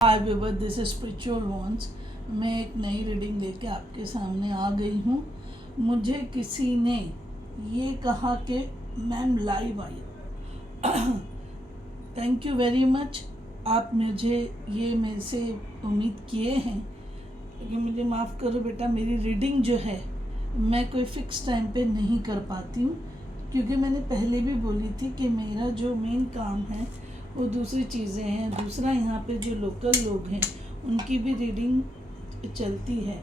हाय विवर, this is spiritual once. मैं एक नई रीडिंग लेके आपके सामने आ गई हूँ। मुझे किसी ने ये कहा कि ma'am live I. Thank you very much. आप मुझे ये मेरे से उम्मीद किए हैं, लेकिन मुझे माफ़ करो बेटा, मेरी रीडिंग जो है मैं कोई फ़िक्स टाइम पे नहीं कर पाती हूँ, क्योंकि मैंने पहले भी बोली थी कि मेरा जो मेन काम है वो दूसरी चीज़ें हैं। दूसरा, यहाँ पे जो लोकल लोग हैं उनकी भी रीडिंग चलती है।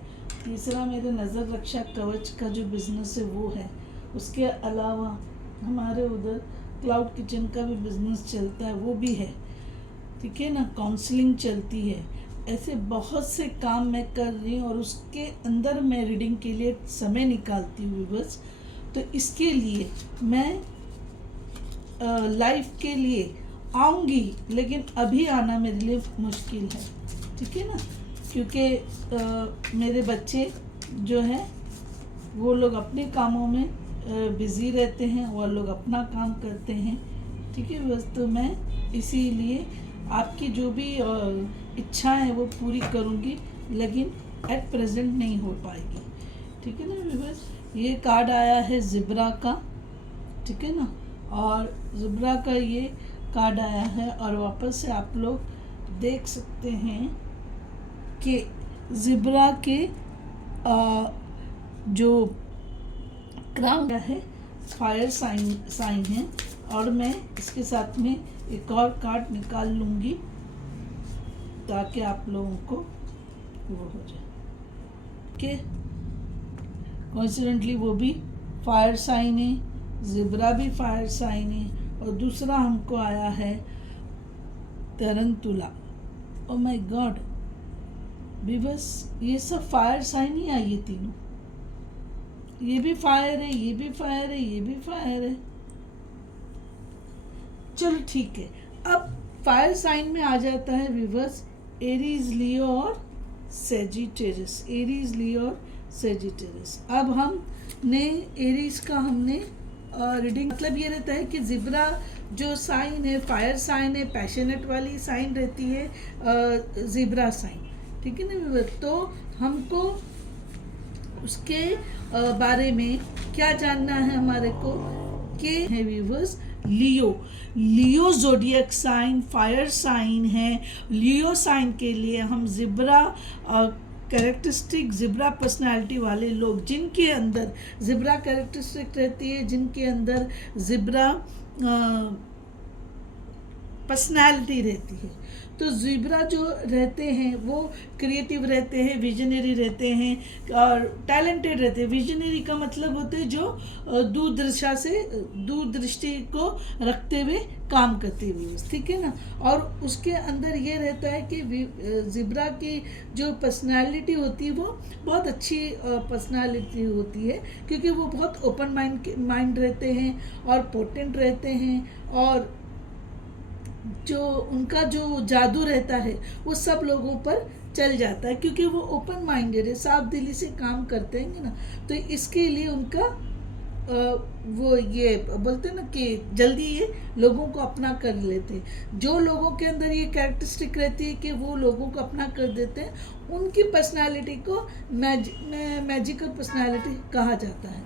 तीसरा, मेरे नज़र रक्षा कवच का जो बिज़नेस है वो है। उसके अलावा हमारे उधर क्लाउड किचन का भी बिज़नेस चलता है, वो भी है। ठीक है ना, काउंसलिंग चलती है। ऐसे बहुत से काम मैं कर रही हूँ और उसके अंदर मैं रीडिंग के लिए समय निकालती हूँ बस। तो इसके लिए मैं लाइफ के लिए आऊँगी, लेकिन अभी आना मेरे लिए मुश्किल है। ठीक है ना, क्योंकि मेरे बच्चे जो हैं वो लोग अपने कामों में बिज़ी रहते हैं, वो लोग अपना काम करते हैं। ठीक है बस, तो मैं इसीलिए आपकी जो भी इच्छा है वो पूरी करूँगी, लेकिन एट प्रेजेंट नहीं हो पाएगी। ठीक है ना बस। ये कार्ड आया है ज़िब्रा का, ठीक है ना, और ज़िब्रा का ये कार्ड आया है। और वापस से आप लोग देख सकते हैं कि ज़िब्रा के जो क्राउन है फायर साइन है। और मैं इसके साथ में एक और कार्ड निकाल लूँगी ताकि आप लोगों को वो हो जाए कि कोइंसिडेंटली वो भी फायर साइन है, ज़िब्रा भी फायर साइन है। और दूसरा हमको आया है तरंतुला। ओ माय गॉड, भी बस ये सब फायर साइन ही आई, ये तीनों। ये भी फायर है, ये भी फायर है, ये भी फायर है। चलो ठीक है, अब फायर साइन में आ जाता है विवर्स एरीज, लियो और सेजिटेरियस। एरीज, लियो और सेजिटेरियस। अब हमने एरीज का रीडिंग, मतलब ये रहता है कि ज़िब्रा जो साइन है फायर साइन है, पैशनेट वाली साइन रहती है ज़िब्रा साइन। ठीक है ना, तो हमको उसके बारे में क्या जानना है हमारे को कि है व्यूवर्स लियो ज़ोडिएक साइन फायर साइन है। लियो साइन के लिए हम ज़िब्रा कैरेक्टरिस्टिक, ज़िब्रा पर्सनालिटी वाले लोग, जिनके अंदर ज़िब्रा कैरेक्टरिस्टिक रहती है, जिनके अंदर ज़िब्रा पर्सनालिटी रहती है, तो ज़िब्रा जो रहते हैं वो क्रिएटिव रहते हैं, विजनरी रहते हैं और टैलेंटेड रहते हैं। विजनरी का मतलब होते हैं जो दूरदृष्टि को रखते हुए काम करते हुए, ठीक है ना। और उसके अंदर ये रहता है कि ज़िब्रा की जो पर्सनालिटी होती है वो बहुत अच्छी पर्सनालिटी होती है, क्योंकि वो बहुत ओपन माइंड रहते हैं और पोटेंट रहते हैं। और जो उनका जो जादू रहता है वो सब लोगों पर चल जाता है, क्योंकि वो ओपन माइंडेड है, साफ दिली से काम करते हैं ना। तो इसके लिए उनका वो ये बोलते हैं ना कि जल्दी ये लोगों को अपना कर लेते हैं। जो लोगों के अंदर ये कैरेक्टरिस्टिक रहती है कि वो लोगों को अपना कर देते हैं, उनकी पर्सनालिटी को मैजिकल पर्सनालिटी कहा जाता है।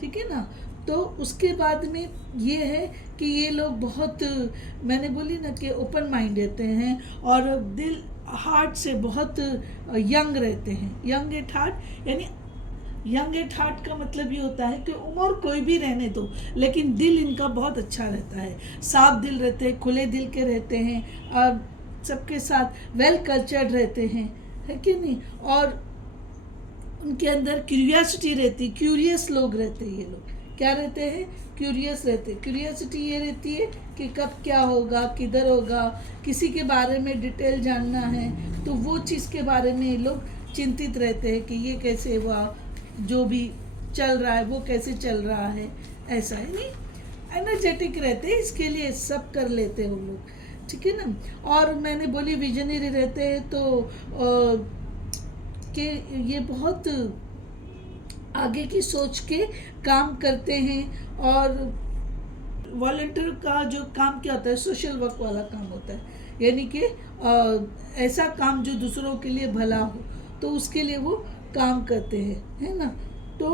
ठीक है ना। तो उसके बाद में ये है कि ये लोग बहुत, मैंने बोली ना कि ओपन माइंड रहते हैं और दिल हार्ट से बहुत यंग रहते हैं। यंग एट हार्ट, यानी यंग एट हार्ट का मतलब ये होता है कि उम्र कोई भी रहने दो, लेकिन दिल इनका बहुत अच्छा रहता है, साफ दिल रहते हैं, खुले दिल के रहते हैं और सबके साथ वेल कल्चर्ड रहते हैं, है कि नहीं। और उनके अंदर क्यूरियोसिटी रहती, क्यूरियस लोग रहते हैं। ये लोग क्या रहते हैं? क्यूरियस रहते हैं। क्यूरियोसिटी ये रहती है कि कब क्या होगा, किधर होगा, किसी के बारे में डिटेल जानना है तो वो चीज़ के बारे में ये लोग चिंतित रहते हैं कि ये कैसे हुआ, जो भी चल रहा है वो कैसे चल रहा है, ऐसा है नहीं। एनर्जेटिक रहते हैं, इसके लिए सब कर लेते हैं वो लोग, ठीक है ना। और मैंने बोली विजनरी रहते हैं, तो कि ये बहुत आगे की सोच के काम करते हैं। और वॉलंटियर का जो काम क्या होता है, सोशल वर्क वाला काम होता है यानी कि ऐसा काम जो दूसरों के लिए भला हो, तो उसके लिए वो काम करते हैं, है ना। तो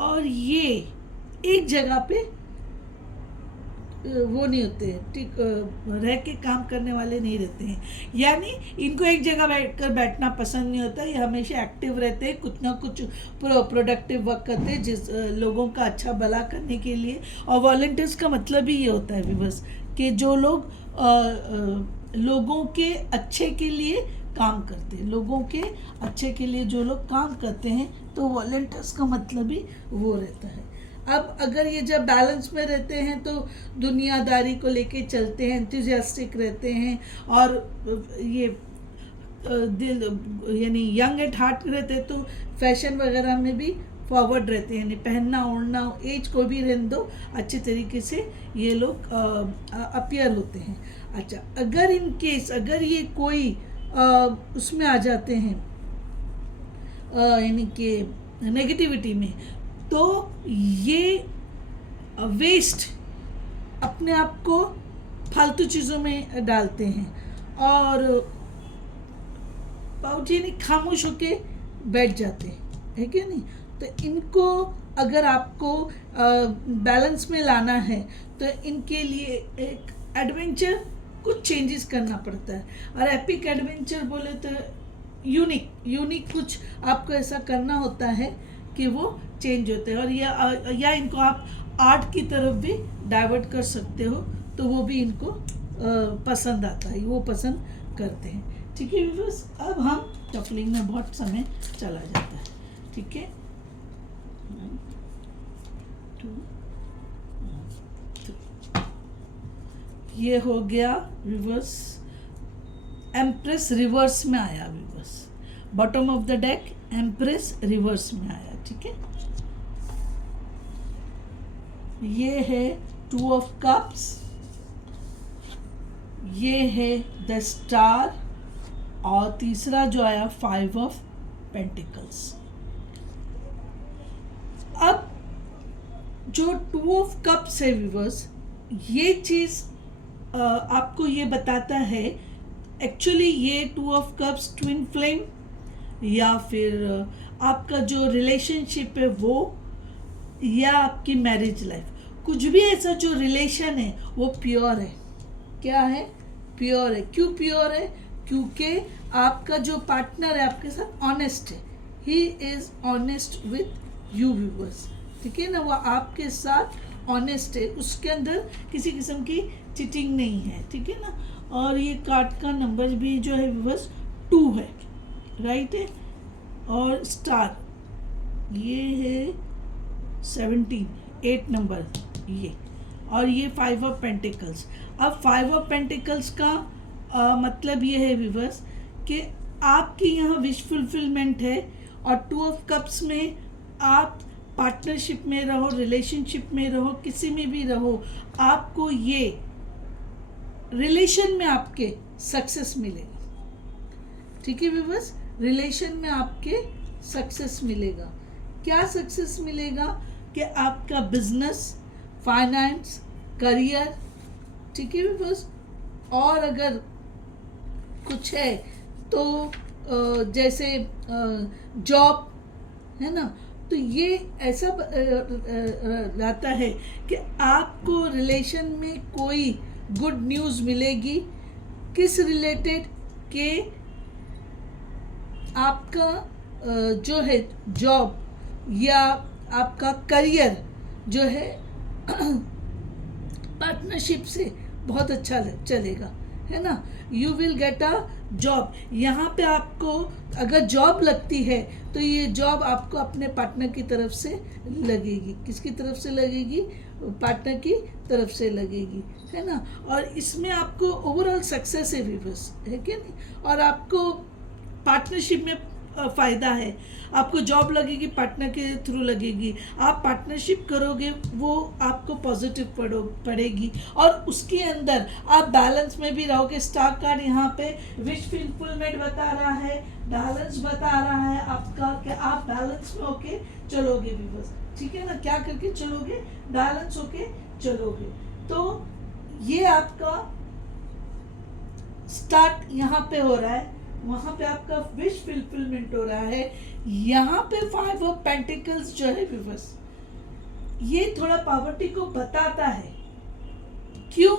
और ये एक जगह पे वो नहीं होते हैं, ठीक रह के काम करने वाले नहीं रहते हैं, यानी इनको एक जगह बैठना पसंद नहीं होता। ये हमेशा एक्टिव रहते हैं, कुछ ना कुछ प्रोडक्टिव वर्क करते हैं जिस लोगों का अच्छा भला करने के लिए। और वॉलंटियर्स का मतलब ही ये होता है बस कि जो लोग लोगों के अच्छे के लिए काम करते हैं, लोगों के अच्छे के लिए जो लोग काम करते हैं, तो वॉलंटियर्स का मतलब ही वो रहता है। अब अगर ये जब बैलेंस में रहते हैं तो दुनियादारी को लेके चलते हैं, एंथुजियास्टिक रहते हैं, और ये दिल यानी यंग एट हार्ट रहते हैं, तो फैशन वगैरह में भी फॉरवर्ड रहते हैं, यानी पहनना ओढ़ना एज को भी रहने दो, अच्छे तरीके से ये लोग अपीयर होते हैं। अच्छा, अगर इन केस अगर ये कोई उसमें आ जाते हैं यानी कि नेगेटिविटी में, तो ये वेस्ट अपने आप को फालतू चीज़ों में डालते हैं और बाबूजी यानी खामोश होके बैठ जाते हैं, है क्या नहीं। तो इनको अगर आपको बैलेंस में लाना है तो इनके लिए एक एडवेंचर कुछ चेंजेस करना पड़ता है। और एपिक एडवेंचर बोले तो यूनिक कुछ आपको ऐसा करना होता है कि वो चेंज होते हैं। और या इनको आप आर्ट की तरफ भी डाइवर्ट कर सकते हो, तो वो भी इनको पसंद आता है, वो पसंद करते हैं। ठीक है व्यूअर्स, अब हम शफलिंग में बहुत समय चला जाता है। ठीक है, 1 2 3, ये हो गया रिवर्स। एम्प्रेस रिवर्स में आया viewers, bottom of the deck empress reverse में आया। ठीक है, ये है 2 ऑफ कप्स, ये है द स्टार, और तीसरा जो आया 5 ऑफ पेंटिकल्स। अब जो 2 ऑफ कप्स है व्यूअर्स, ये चीज़ आपको ये बताता है एक्चुअली ये 2 ऑफ कप्स ट्विन फ्लेम या फिर आपका जो रिलेशनशिप है वो, या आपकी मैरिज लाइफ, कुछ भी ऐसा जो रिलेशन है वो प्योर है। क्या है? प्योर है। क्यों प्योर है? क्योंकि आपका जो पार्टनर है आपके साथ ऑनेस्ट है, he is honest with you viewers. ठीक है ना, वो आपके साथ ऑनेस्ट है, उसके अंदर किसी किस्म की चीटिंग नहीं है। ठीक है ना, और ये कार्ड का नंबर भी जो है व्यूअर्स 2 है, राइट है, और स्टार ये है 17, 8 नंबर ये, और ये 5 ऑफ पेंटिकल्स। अब 5 ऑफ पेंटिकल्स का मतलब ये है व्यूअर्स कि आपकी यहाँ विश फुलफिलमेंट है, और 2 ऑफ कप्स में आप पार्टनरशिप में रहो, रिलेशनशिप में रहो, किसी में भी रहो, आपको ये रिलेशन में आपके सक्सेस मिलेगा। ठीक है व्यूअर्स, रिलेशन में आपके सक्सेस मिलेगा। क्या सक्सेस मिलेगा? कि आपका बिजनेस, फाइनेंस, करियर, ठीक है व्यूअर्स, और अगर कुछ है तो जैसे जॉब है ना, तो ये ऐसा रहता है कि आपको रिलेशन में कोई गुड न्यूज़ मिलेगी। किस रिलेटेड? के आपका जो है जॉब या आपका करियर जो है पार्टनरशिप से बहुत अच्छा चलेगा, है ना। You will get a job. यहाँ पे आपको अगर जॉब लगती है तो ये जॉब आपको अपने पार्टनर की तरफ से लगेगी। किसकी तरफ से लगेगी? पार्टनर की तरफ से लगेगी, है ना। और इसमें आपको ओवरऑल सक्सेस है व्यूअर्स, है क्या नहीं। और आपको पार्टनरशिप में फ़ायदा है, आपको जॉब लगेगी पार्टनर के थ्रू लगेगी, आप पार्टनरशिप करोगे वो आपको पॉजिटिव पड़ेगी, और उसके अंदर आप बैलेंस में भी रहोगे। स्टार कार्ड यहाँ पे विश फुलफिलमेंट बता रहा है, बैलेंस बता रहा है आपका, कि आप बैलेंस में होके चलोगे व्यूअर्स। ठीक है ना, क्या करके चलोगे? बैलेंस होके चलोगे। तो ये आपका स्टार्ट यहाँ पे हो रहा है, वहां पे आपका विश फुलफिलमेंट हो रहा है। यहाँ पे 5 ऑफ पेंटिकल्स जो है विवर्स, ये थोड़ा पॉवर्टी को बताता है। क्यों?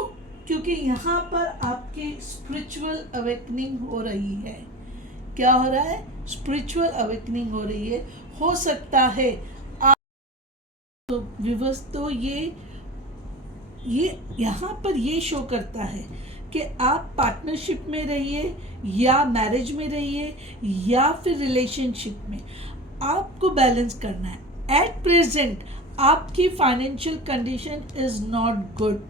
क्योंकि यहाँ पर आपकी स्पिरिचुअल अवेकनिंग हो रही है। क्या हो रहा है? स्पिरिचुअल अवेकनिंग हो रही है। हो सकता है आप तो विवर्स, तो ये यहाँ पर ये शो करता है कि आप पार्टनरशिप में रहिए या मैरिज में रहिए या फिर रिलेशनशिप में, आपको बैलेंस करना है। एट प्रेजेंट आपकी financial condition is not good.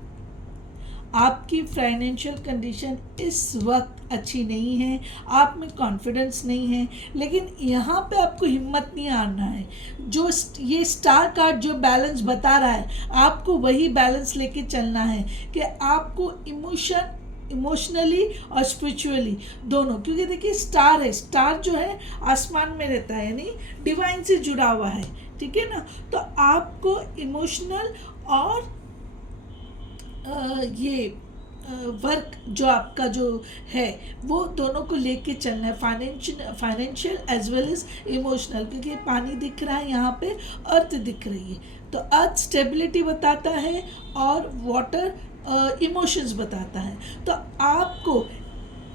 आपकी फाइनेंशियल कंडीशन इस वक्त अच्छी नहीं है, आप में कॉन्फिडेंस नहीं है, लेकिन यहाँ पे आपको हिम्मत नहीं आना है। जो ये स्टार कार्ड जो बैलेंस बता रहा है, आपको वही बैलेंस लेके चलना है कि आपको इमोशनली और स्पिरिचुअली दोनों, क्योंकि देखिए स्टार है, स्टार जो है आसमान में रहता है, यानी डिवाइन से जुड़ा हुआ है, ठीक है ना। तो आपको इमोशनल और ये वर्क जो आपका जो है वो दोनों को लेके चलना है, financial as well as emotional, क्योंकि पानी दिख रहा है, यहाँ पे अर्थ दिख रही है। तो अर्थ स्टेबिलिटी बताता है और वाटर इमोशंस बताता है। तो आपको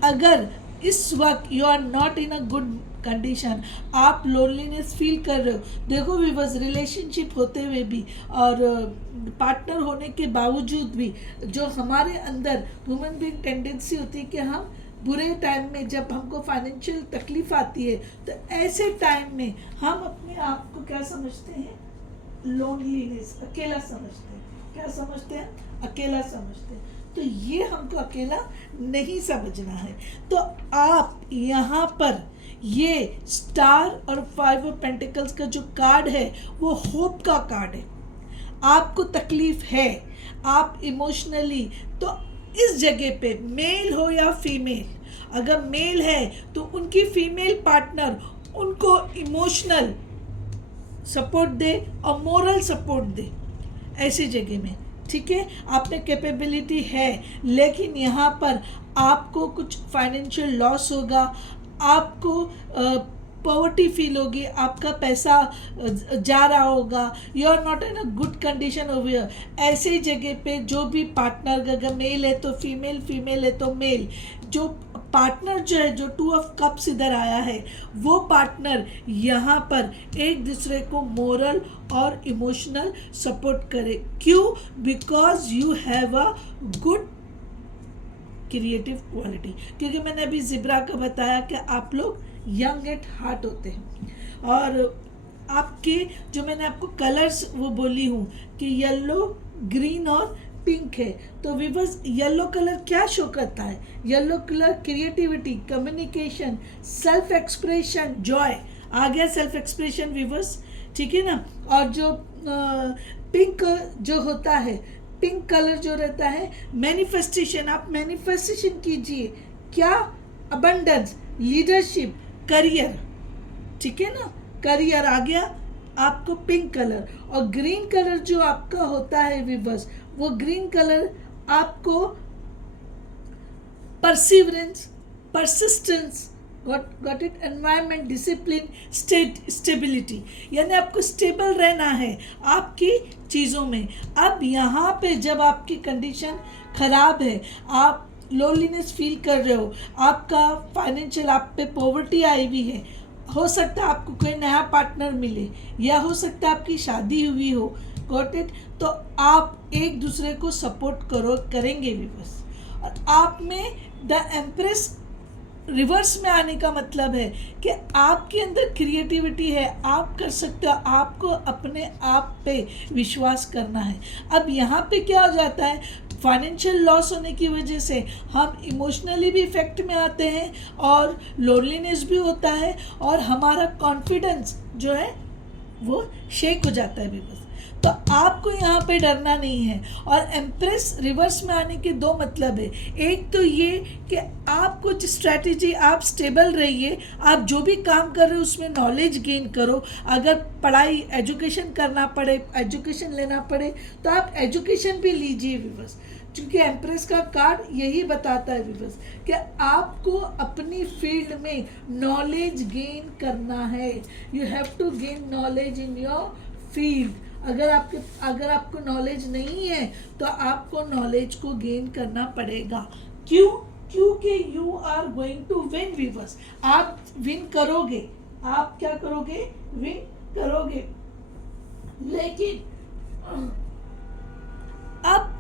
अगर इस वक्त you are not in a good condition, आप लोनलीनेस फील कर रहे हो, देखो व्यूअर्स, रिलेशनशिप होते हुए भी और पार्टनर होने के बावजूद भी जो हमारे अंदर ह्यूमन बीइंग टेंडेंसी होती है कि हम बुरे टाइम में, जब हमको फाइनेंशियल तकलीफ आती है, तो ऐसे टाइम में हम अपने आप को क्या समझते हैं? लोनलीनेस, अकेला समझते हैं। क्या समझते हैं? अकेला समझते हैं। तो ये हमको अकेला नहीं समझना है। तो आप यहाँ पर ये स्टार और 5 ऑफ पेंटिकल्स का जो कार्ड है वो होप का कार्ड है। आपको तकलीफ है, आप इमोशनली, तो इस जगह पे मेल हो या फीमेल, अगर मेल है तो उनकी फीमेल पार्टनर उनको इमोशनल सपोर्ट दे और मोरल सपोर्ट दे ऐसी जगह में, ठीक है। आप में कैपेबिलिटी है, लेकिन यहाँ पर आपको कुछ फाइनेंशियल लॉस होगा, आपको पॉवर्टी फील होगी, आपका पैसा जा रहा होगा, you are not in a good condition over here. ऐसे जगह पे जो भी पार्टनर, अगर मेल है तो फीमेल, फीमेल है तो मेल, जो पार्टनर जो है, जो 2 ऑफ कप्स इधर आया है, वो पार्टनर यहाँ पर एक दूसरे को मोरल और इमोशनल सपोर्ट करे। क्यों? Because you have a good creative quality. क्योंकि मैंने अभी जिब्रा का बताया कि आप लोग यंग एट हार्ट होते हैं, और आपके जो मैंने आपको कलर्स वो बोली हूँ कि येलो, ग्रीन और पिंक है। तो विवर्स, येलो कलर क्या शो करता है? Yellow colour creativity, communication, self expression, joy. आ गया सेल्फ एक्सप्रेशन विवर्स, ठीक है ना। और जो पिंक जो होता है, पिंक कलर जो रहता है, मैनिफेस्टेशन। आप मैनिफेस्टेशन कीजिए, क्या? अबंडेंस, लीडरशिप, करियर, ठीक है ना। करियर आ गया आपको पिंक कलर। और ग्रीन कलर जो आपका होता है विवर्स, वो ग्रीन कलर आपको perseverance, persistence, got it, environment, discipline, stability, यानी आपको स्टेबल रहना है आपकी चीज़ों में। अब यहाँ पे जब आपकी कंडीशन ख़राब है, आप लोनलीनेस फील कर रहे हो, आपका फाइनेंशियल, आप पे पॉवर्टी आई हुई है, हो सकता है आपको कोई नया पार्टनर मिले, या हो सकता है आपकी शादी हुई हो, गॉट इट। तो आप एक दूसरे को सपोर्ट करेंगे भी बस। और आप में द एम्प्रेस रिवर्स में आने का मतलब है कि आपके अंदर क्रिएटिविटी है, आप कर सकते हो, आपको अपने आप पे विश्वास करना है। अब यहाँ पे क्या हो जाता है, फाइनेंशियल लॉस होने की वजह से हम इमोशनली भी इफेक्ट में आते हैं और लोनलीनेस भी होता है, और हमारा कॉन्फिडेंस जो है वो शेक हो जाता है भी बस। तो आपको यहाँ पे डरना नहीं है। और एम्प्रेस रिवर्स में आने के 2 मतलब है। एक तो ये कि आप कुछ स्ट्रैटेजी, आप स्टेबल रहिए, आप जो भी काम कर रहे हो उसमें नॉलेज गेन करो। अगर पढ़ाई, एजुकेशन करना पड़े, एजुकेशन लेना पड़े, तो आप एजुकेशन भी लीजिए विवर्स। क्योंकि एम्प्रेस का कार्ड यही बताता है व्यूअर्स कि आपको अपनी फील्ड में नॉलेज गेन करना है। You have to gain knowledge in your field. अगर आपको नॉलेज नहीं है तो आपको नॉलेज को गेन करना पड़ेगा। क्यों? क्योंकि you are going to win viewers. आप विन करोगे। आप क्या करोगे? विन करोगे। लेकिन अब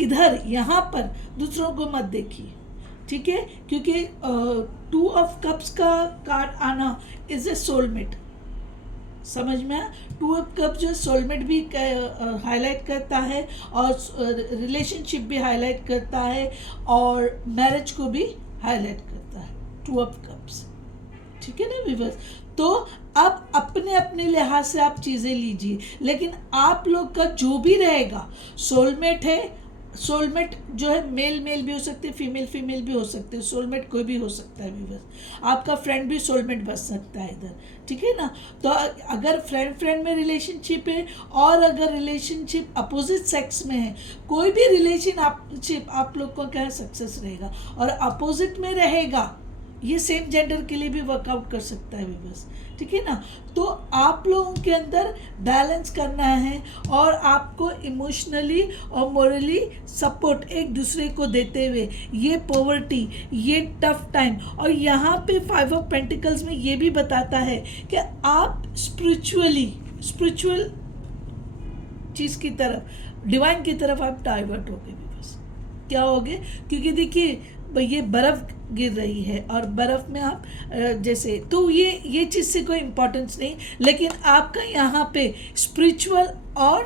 इधर यहाँ पर दूसरों को मत देखिए, ठीक है? क्योंकि 2 ऑफ कप्स का कार्ड आना इज ए सोलमेट। समझ में? 2 ऑफ कप जो सोलमेट भी हाईलाइट करता है और रिलेशनशिप भी हाईलाइट करता है और मैरिज को भी हाईलाइट करता है 2 ऑफ कप्स, ठीक है ना व्यूअर्स? तो अब अपने अपने लिहाज से आप चीज़ें लीजिए, लेकिन आप लोग का जो भी रहेगा, सोलमेट है, सोलमेट जो है मेल मेल भी हो सकते हैं, फीमेल फीमेल भी हो सकते हैं, सोलमेट कोई भी हो सकता है व्यूअर्स। आपका फ्रेंड भी सोलमेट बन सकता है इधर, ठीक है ना? तो अगर फ्रेंड फ्रेंड में रिलेशनशिप है और अगर रिलेशनशिप अपोजिट सेक्स में है, कोई भी रिलेशनशिप आप लोग को क्या सक्सेस रहेगा। और अपोजिट में रहेगा, ये सेम जेंडर के लिए भी वर्कआउट कर सकता है व्यूअर्स, ठीक है ना? तो आप लोगों के अंदर बैलेंस करना है और आपको इमोशनली और मोरली सपोर्ट एक दूसरे को देते हुए ये पॉवर्टी, ये टफ टाइम, और यहाँ पे 5 ऑफ पेंटिकल्स में ये भी बताता है कि आप स्पिरिचुअल चीज़ की तरफ, डिवाइन की तरफ आप डाइवर्ट होगे व्यूअर्स। क्या होगे? क्योंकि देखिए ये बर्फ़ गिर रही है और बर्फ़ में आप जैसे, तो ये चीज़ से कोई इम्पोर्टेंस नहीं, लेकिन आपका यहाँ पे स्पिरिचुअल और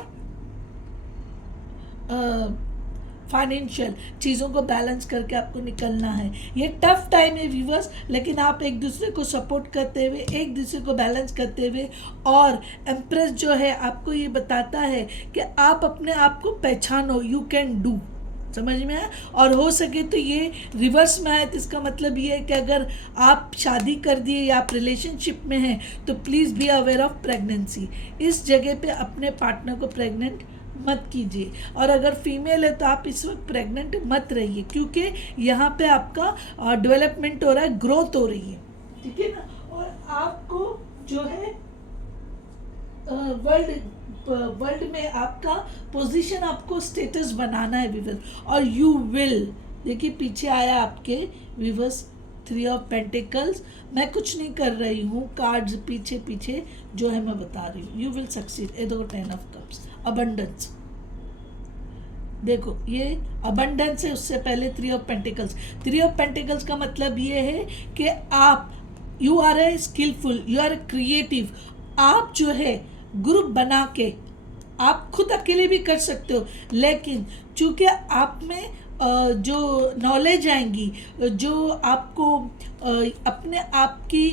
फाइनेंशियल चीज़ों को बैलेंस करके आपको निकलना है। ये टफ टाइम है व्यूअर्स, लेकिन आप एक दूसरे को सपोर्ट करते हुए, एक दूसरे को बैलेंस करते हुए, और एम्प्रेस जो है आपको ये बताता है कि आप अपने आप को पहचानो, यू कैन डू। समझ में आया? और हो सके तो ये रिवर्स में आए तो इसका मतलब ये है कि अगर आप शादी कर दिए या आप रिलेशनशिप में हैं तो please be aware of pregnancy. इस जगह पे अपने पार्टनर को प्रेग्नेंट मत कीजिए, और अगर फीमेल है तो आप इस वक्त प्रेग्नेंट मत रहिए, क्योंकि यहाँ पे आपका डेवलपमेंट हो रहा है, ग्रोथ हो रही है, ठीक है ना? और आपको जो है वर्ल्ड में आपका पोजीशन, आपको स्टेटस बनाना है व्यूअर्स, और यू विल। देखिए पीछे आया आपके व्यूअर्स 3 ऑफ पेंटिकल्स। मैं कुछ नहीं कर रही हूँ, कार्ड्स पीछे पीछे जो है मैं बता रही हूँ। You will succeed. ये देखो 10 ऑफ कप्स, अबंडेंस। देखो ये अबंडेंस है, उससे पहले 3 ऑफ पेंटिकल्स। 3 ऑफ पेंटिकल्स का मतलब ये है कि आप, you are a skilful, you are a creative. आप जो है ग्रुप बना के, आप खुद अकेले भी कर सकते हो, लेकिन चूँकि आप में जो नॉलेज आएंगी, जो आपको अपने आप की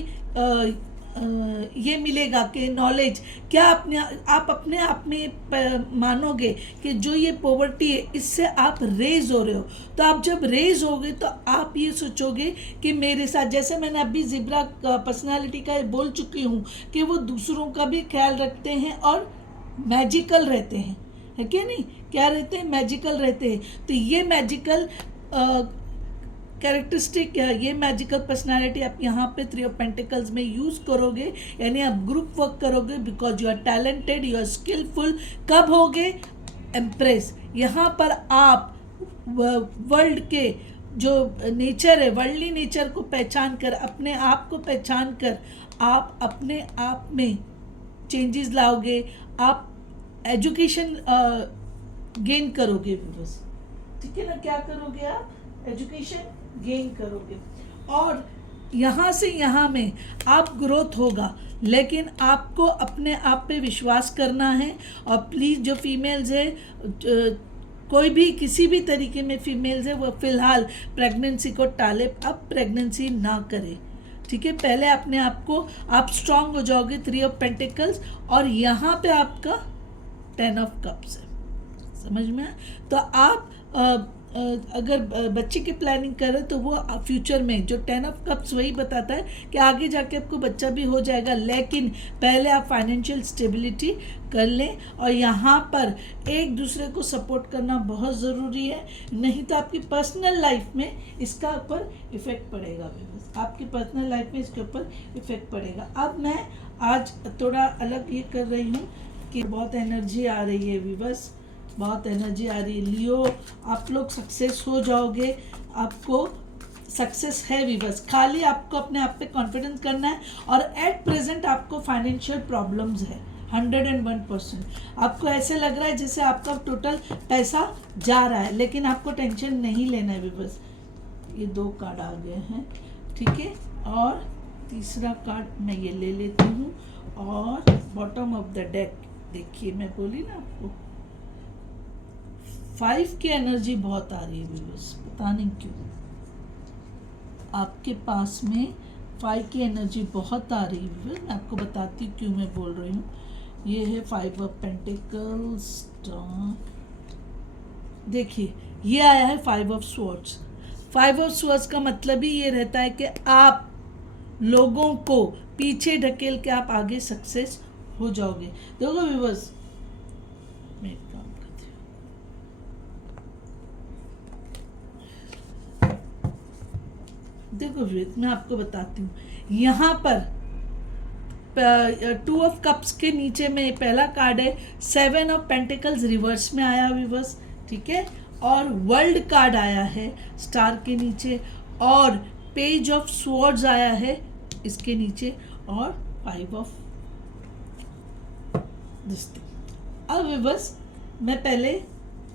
ये मिलेगा कि नॉलेज क्या आप अपने आप में मानोगे कि जो ये पॉवर्टी है इससे आप रेज हो रहे हो। तो आप जब रेज होगे तो आप ये सोचोगे कि मेरे साथ, जैसे मैंने अभी जिब्रा पर्सनालिटी का बोल चुकी हूँ कि वो दूसरों का भी ख्याल रखते हैं और मैजिकल रहते हैं, है क्या नहीं? क्या रहते हैं? मैजिकल रहते हैं। तो ये मैजिकल कैरेक्टरिस्टिक, ये मैजिकल पर्सनालिटी आप यहाँ पे 3 ऑफ पेंटिकल्स में यूज़ करोगे, यानी आप ग्रुप वर्क करोगे, because you are talented, you are skilful. कब होगे? एम्प्रेस। यहाँ पर आप वर्ल्ड के जो नेचर है, वर्ल्डली नेचर को पहचान कर, अपने आप को पहचान कर, आप अपने आप में चेंजेस लाओगे, आप एजुकेशन गेन करोगे बस, ठीक है ना? क्या करोगे आप? एजुकेशन गेन करोगे, और यहाँ से यहाँ में आप ग्रोथ होगा, लेकिन आपको अपने आप पे विश्वास करना है। और प्लीज़ जो फीमेल्स है, कोई भी किसी भी तरीके में फीमेल्स है, वो फ़िलहाल प्रेगनेंसी को टाले, अब प्रेगनेंसी ना करें, ठीक है? पहले अपने आप को, आप स्ट्रांग हो जाओगे। 3 ऑफ पेंटिकल्स, और यहाँ पे आपका 10 ऑफ कप्स है। समझ में? तो आप अगर बच्चे की प्लानिंग करें तो वो फ्यूचर में जो 10 ऑफ कप्स वही बताता है कि आगे जाके आपको बच्चा भी हो जाएगा, लेकिन पहले आप फाइनेंशियल स्टेबिलिटी कर लें। और यहाँ पर एक दूसरे को सपोर्ट करना बहुत ज़रूरी है, नहीं तो आपकी पर्सनल लाइफ में इसका ऊपर इफ़ेक्ट पड़ेगा। बस आपकी पर्सनल लाइफ में इसके ऊपर इफ़ेक्ट पड़ेगा। अब मैं आज थोड़ा अलग ये कर रही हूँ कि बहुत एनर्जी आ रही है व्यूअर्स, बहुत एनर्जी आ रही है। लियो, आप लोग सक्सेस हो जाओगे, आपको सक्सेस है व्यूअर्स, खाली आपको अपने आप पे कॉन्फिडेंस करना है। और एट प्रेजेंट आपको फाइनेंशियल प्रॉब्लम्स है 101%। आपको ऐसे लग रहा है जैसे आपका टोटल पैसा जा रहा है, लेकिन आपको टेंशन नहीं लेना है व्यूअर्स। ये 2 कार्ड आ गए हैं, ठीक है। और तीसरा कार्ड मैं ये ले लेती हूँ। और बॉटम ऑफ द डेक देखिए, मैं बोली ना आपको 5 की एनर्जी बहुत आ रही है व्यूअर्स, पता नहीं क्यों आपके पास में 5 की एनर्जी बहुत आ रही है व्यूअर्स। मैं आपको बताती हूँ क्यों मैं बोल रही हूँ। ये है 5 ऑफ पेंटिकल्स, देखिए ये आया है 5 ऑफ स्वॉर्ड्स। 5 ऑफ स्वॉर्ड्स का मतलब ही ये रहता है कि आप लोगों को पीछे ढकेल के आप आगे सक्सेस हो जाओगे। देखो व्यूअर्स, मैं एक काम करती हूँ, देखो व्यूअर्स मैं आपको बताती हूँ। यहाँ पर 2 ऑफ कप्स के नीचे में पहला कार्ड है 7 ऑफ पेंटिकल्स रिवर्स में आया व्यूअर्स, ठीक है। और वर्ल्ड कार्ड आया है स्टार के नीचे, और पेज ऑफ स्वॉर्ड्स आया है इसके नीचे, और 5 ऑफ दिस थिंग। अब व्यूअर्स मैं पहले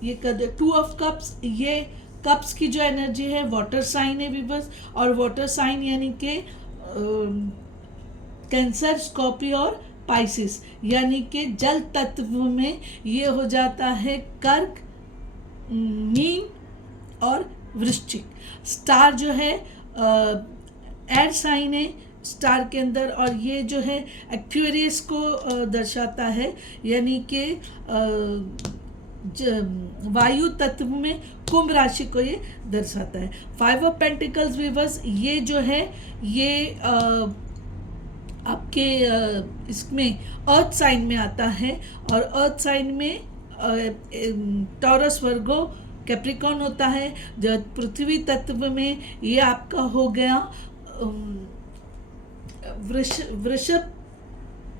ये कर दे 2 ऑफ कप्स, ये कप्स की जो एनर्जी है वाटर साइन है व्यूअर्स। और वाटर साइन यानी कि कैंसर, स्कॉर्पियो और पाइसिस, यानी कि जल तत्व में ये हो जाता है कर्क, मीन और वृश्चिक। स्टार जो है एयर साइन है स्टार के अंदर, और ये जो है एक्वेरियस को दर्शाता है, यानी कि वायु तत्व में कुंभ राशि को ये दर्शाता है। 5 ऑफ पेंटिकल्स व्यूअर्स, ये जो है ये आपके इसमें अर्थ साइन में आता है, और अर्थ साइन में टॉरस, वर्गो, कैप्रिकॉर्न होता है। जो पृथ्वी तत्व में ये आपका हो गया वृषभ,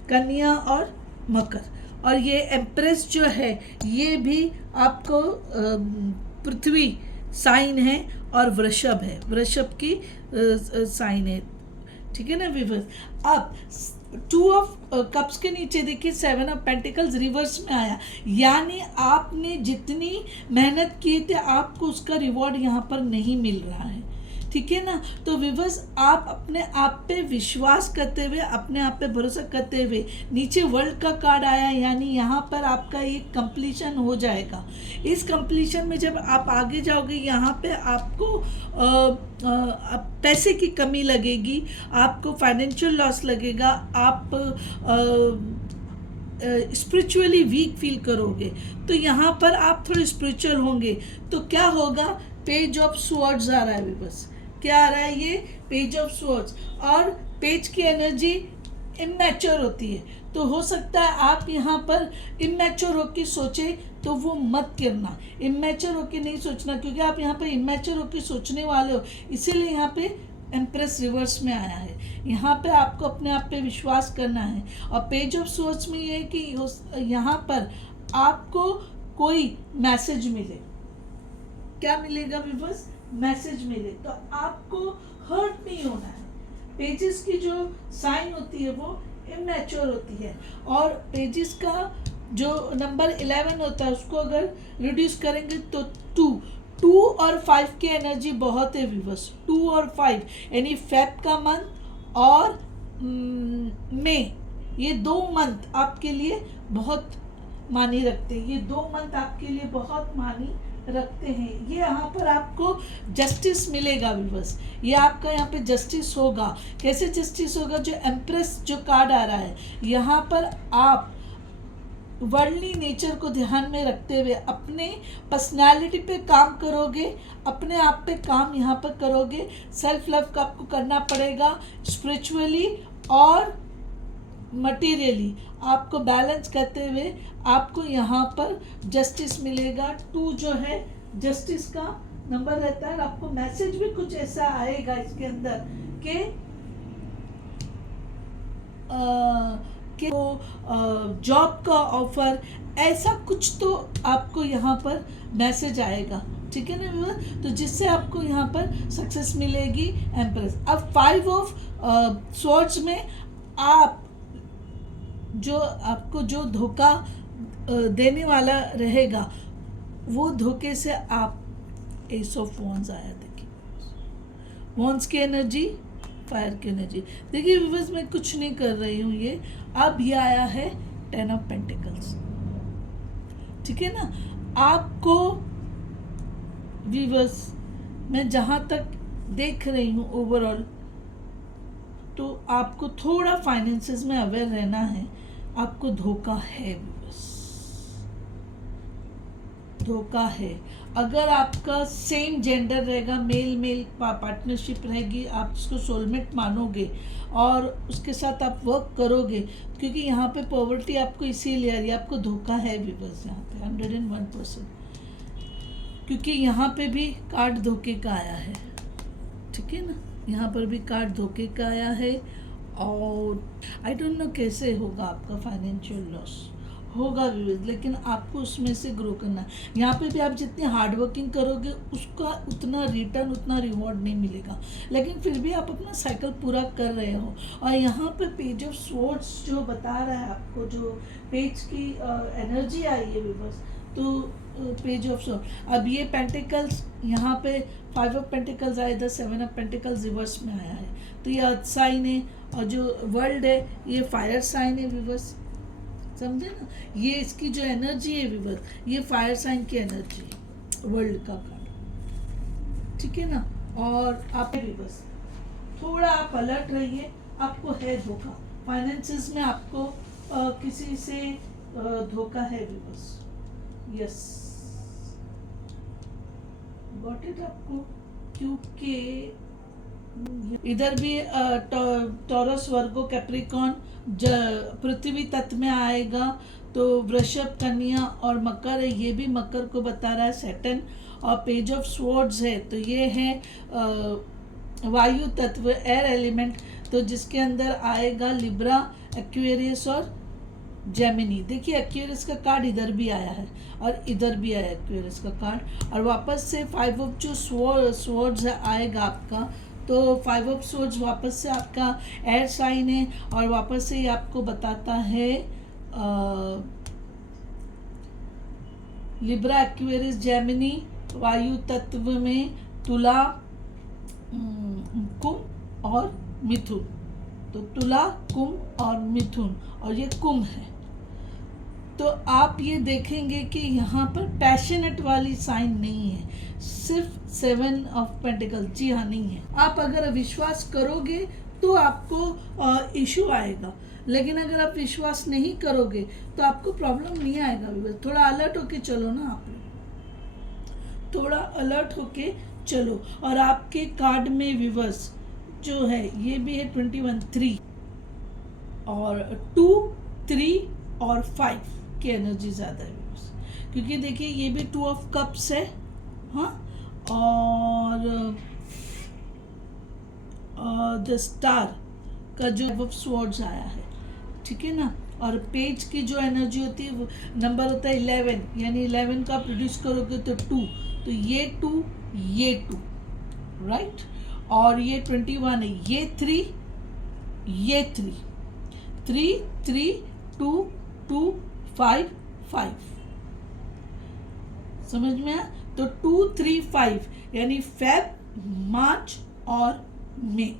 कन्या और मकर। और ये एम्प्रेस जो है ये भी आपको पृथ्वी साइन है और वृषभ है, वृषभ की साइन है, ठीक है ना व्यूअर्स। अब 2 ऑफ कप्स के नीचे देखिए 7 ऑफ पेंटिकल्स रिवर्स में आया, यानी आपने जितनी मेहनत की थी आपको उसका रिवॉर्ड यहाँ पर नहीं मिल रहा है, ठीक है ना। तो व्यूअर्स आप अपने आप पे विश्वास करते हुए, अपने आप पे भरोसा करते हुए, नीचे वर्ल्ड का कार्ड आया, यानी यहाँ पर आपका ये कंप्लीशन हो जाएगा। इस कंप्लीशन में जब आप आगे जाओगे यहाँ पे आपको पैसे की कमी लगेगी, आपको फाइनेंशियल लॉस लगेगा, आप स्पिरिचुअली वीक फील करोगे। तो यहाँ पर आप थोड़े स्पिरिचुअल होंगे तो क्या होगा, पेज ऑफ स्वॉर्ड्स आ रहा है बस। क्या आ रहा है, ये पेज ऑफ स्वॉर्ड्स। और पेज की एनर्जी इमैच्योर होती है, तो हो सकता है आप यहाँ पर इमैच्योर होकर सोचे तो वो मत करना, इमैच्योर होकर नहीं सोचना, क्योंकि आप यहाँ पे इमैच्योर होकर सोचने वाले हो, इसीलिए यहाँ पे एम्प्रेस रिवर्स में आया है। यहाँ पे आपको अपने आप पे विश्वास करना है। और पेज ऑफ स्वॉर्ड्स में ये है कि यहाँ पर आपको कोई मैसेज मिले, क्या मिलेगा व्यूअर्स, मैसेज मिले, तो आपको हर्ट नहीं होना है। पेजेस की जो साइन होती है वो इमैच्योर होती है, और पेजेस का जो नंबर 11 होता है उसको अगर रिड्यूस करेंगे तो 2 और 5 की एनर्जी बहुत है व्यूअर्स। 2 और 5 यानी फेब का मंथ और मई, ये 2 मंथ आपके लिए बहुत मानी रखते हैं, ये 2 मंथ आपके लिए बहुत मानी रखते हैं। ये यहाँ पर आपको जस्टिस मिलेगा व्यूअर्स, ये आपका यहाँ पे जस्टिस होगा। कैसे जस्टिस होगा, जो एम्प्रेस जो कार्ड आ रहा है यहाँ पर आप वर्ल्डली नेचर को ध्यान में रखते हुए अपने पर्सनालिटी पे काम करोगे, अपने आप पे काम यहाँ पर करोगे। सेल्फ लव का आपको करना पड़ेगा, स्पिरिचुअली और मटेरियली आपको बैलेंस करते हुए आपको यहाँ पर जस्टिस मिलेगा। 2 जो है जस्टिस का नंबर रहता है। आपको मैसेज भी कुछ ऐसा आएगा इसके अंदर कि जॉब का ऑफर, ऐसा कुछ तो आपको यहाँ पर मैसेज आएगा, ठीक है ना व्यूअर, तो जिससे आपको यहाँ पर सक्सेस मिलेगी। एम्प्रेस। अब 5 ऑफ स्वॉर्ड्स में आप जो आपको जो धोखा देने वाला रहेगा वो धोखे से आप एस ऑफ वॉन्ड्स आया, देखिए वॉन्ड्स की एनर्जी, फायर की एनर्जी। देखिए व्यूअर्स मैं कुछ नहीं कर रही हूँ, ये अब ये आया है 10 ऑफ पेंटिकल्स, ठीक है ना। आपको व्यूअर्स मैं जहाँ तक देख रही हूँ ओवरऑल, तो आपको थोड़ा फाइनेंसेस में अवेयर रहना है। आपको धोखा है व्यूअर्स, धोखा है। अगर आपका सेम जेंडर रहेगा, मेल मेल पार्टनरशिप रहेगी, आप उसको सोलमेट मानोगे और उसके साथ आप वर्क करोगे, क्योंकि यहाँ पे पॉवर्टी आपको इसीलिए आ रही है, आपको धोखा है व्यूअर्स यहाँ पे 101%, क्योंकि यहाँ पे भी कार्ड धोखे का आया है, ठीक है ना। यहाँ पर भी कार्ड धोखे का आया है और आई डोंट नो कैसे होगा आपका फाइनेंशियल लॉस होगा व्यूअर्स, लेकिन आपको उसमें से ग्रो करना है। यहाँ पे भी आप जितनी हार्ड वर्किंग करोगे उसका उतना रिटर्न, उतना रिवॉर्ड नहीं मिलेगा, लेकिन फिर भी आप अपना साइकिल पूरा कर रहे हो। और यहाँ पे पेज ऑफ स्वॉर्ड्स जो बता रहा है आपको, जो पेज की एनर्जी आई है व्यूअर्स, तो पेज ऑफ स्वॉर्ड। अब ये पेंटिकल्स यहाँ पे 5 ऑफ पेंटिकल्स आया, इधर 7 ऑफ पेंटिकल्स रिवर्स में आया है, तो ये अर्थ साइन है और जो वर्ल्ड है ये फायर साइन है व्यूअर्स, समझे ना। ये इसकी जो एनर्जी है व्यूअर्स, ये फायर साइन की एनर्जी है, वर्ल्ड का कार्ड, ठीक है ना। और आप व्यूअर्स थोड़ा आप अलर्ट रहिए, आपको है धोखा फाइनेंसेस में, आपको किसी से धोखा है व्यूअर्स, यस गॉट इट आपको, क्योंकि इधर भी टॉरस, वर्गो, कैप्रिकॉन पृथ्वी तत्व में आएगा, तो वृषभ, कन्या और मकर है, ये भी मकर को बता रहा है सैटर्न। और पेज ऑफ स्वॉर्ड्स है, तो ये है वायु तत्व, एयर एलिमेंट, तो जिसके अंदर आएगा लिब्रा, एक्वेरियस और जेमिनी। देखिए एक्वेरियस का कार्ड इधर भी आया है और इधर भी आया एक्वेरियस का कार्ड, और वापस से 5 ऑफ जो स्वॉर्ड्स आएगा आपका, तो 5 ऑफ स्वॉर्ड्स वापस से आपका एयर साइन है और वापस से ये आपको बताता है लिब्रा, एक्वेरियस, जेमिनी, वायु तत्व में तुला, कुंभ और मिथुन, तो तुला, कुंभ और मिथुन, और ये कुंभ है। तो आप ये देखेंगे कि यहाँ पर पैशनेट वाली साइन नहीं है, सिर्फ 7 ऑफ पेंटिकल, जी हाँ नहीं है। आप अगर विश्वास करोगे तो आपको इशू आएगा, लेकिन अगर आप विश्वास नहीं करोगे तो आपको प्रॉब्लम नहीं आएगा। थोड़ा अलर्ट होके चलो ना, आप लोग थोड़ा अलर्ट होके चलो। और आपके कार्ड में विवर्स जो है ये भी है 21, 3 और 2, 3 और 5 की एनर्जी ज़्यादा है, क्योंकि देखिए ये भी 2 ऑफ कप्स है, हाँ, और द स्टार का जो ऑफ स्वॉर्ड्स आया है, ठीक है ना। और पेज की जो एनर्जी होती है वो नंबर होता है 11, यानी 11 का प्रोड्यूस करोगे तो 2, तो ये 2, ये 2, राइट। और ये 21 है, ये 3, ये 3, 3, 3, 2, 2, 5, 5, समझ में आया। तो 2, 3, 5 यानी फेब, मार्च और मई,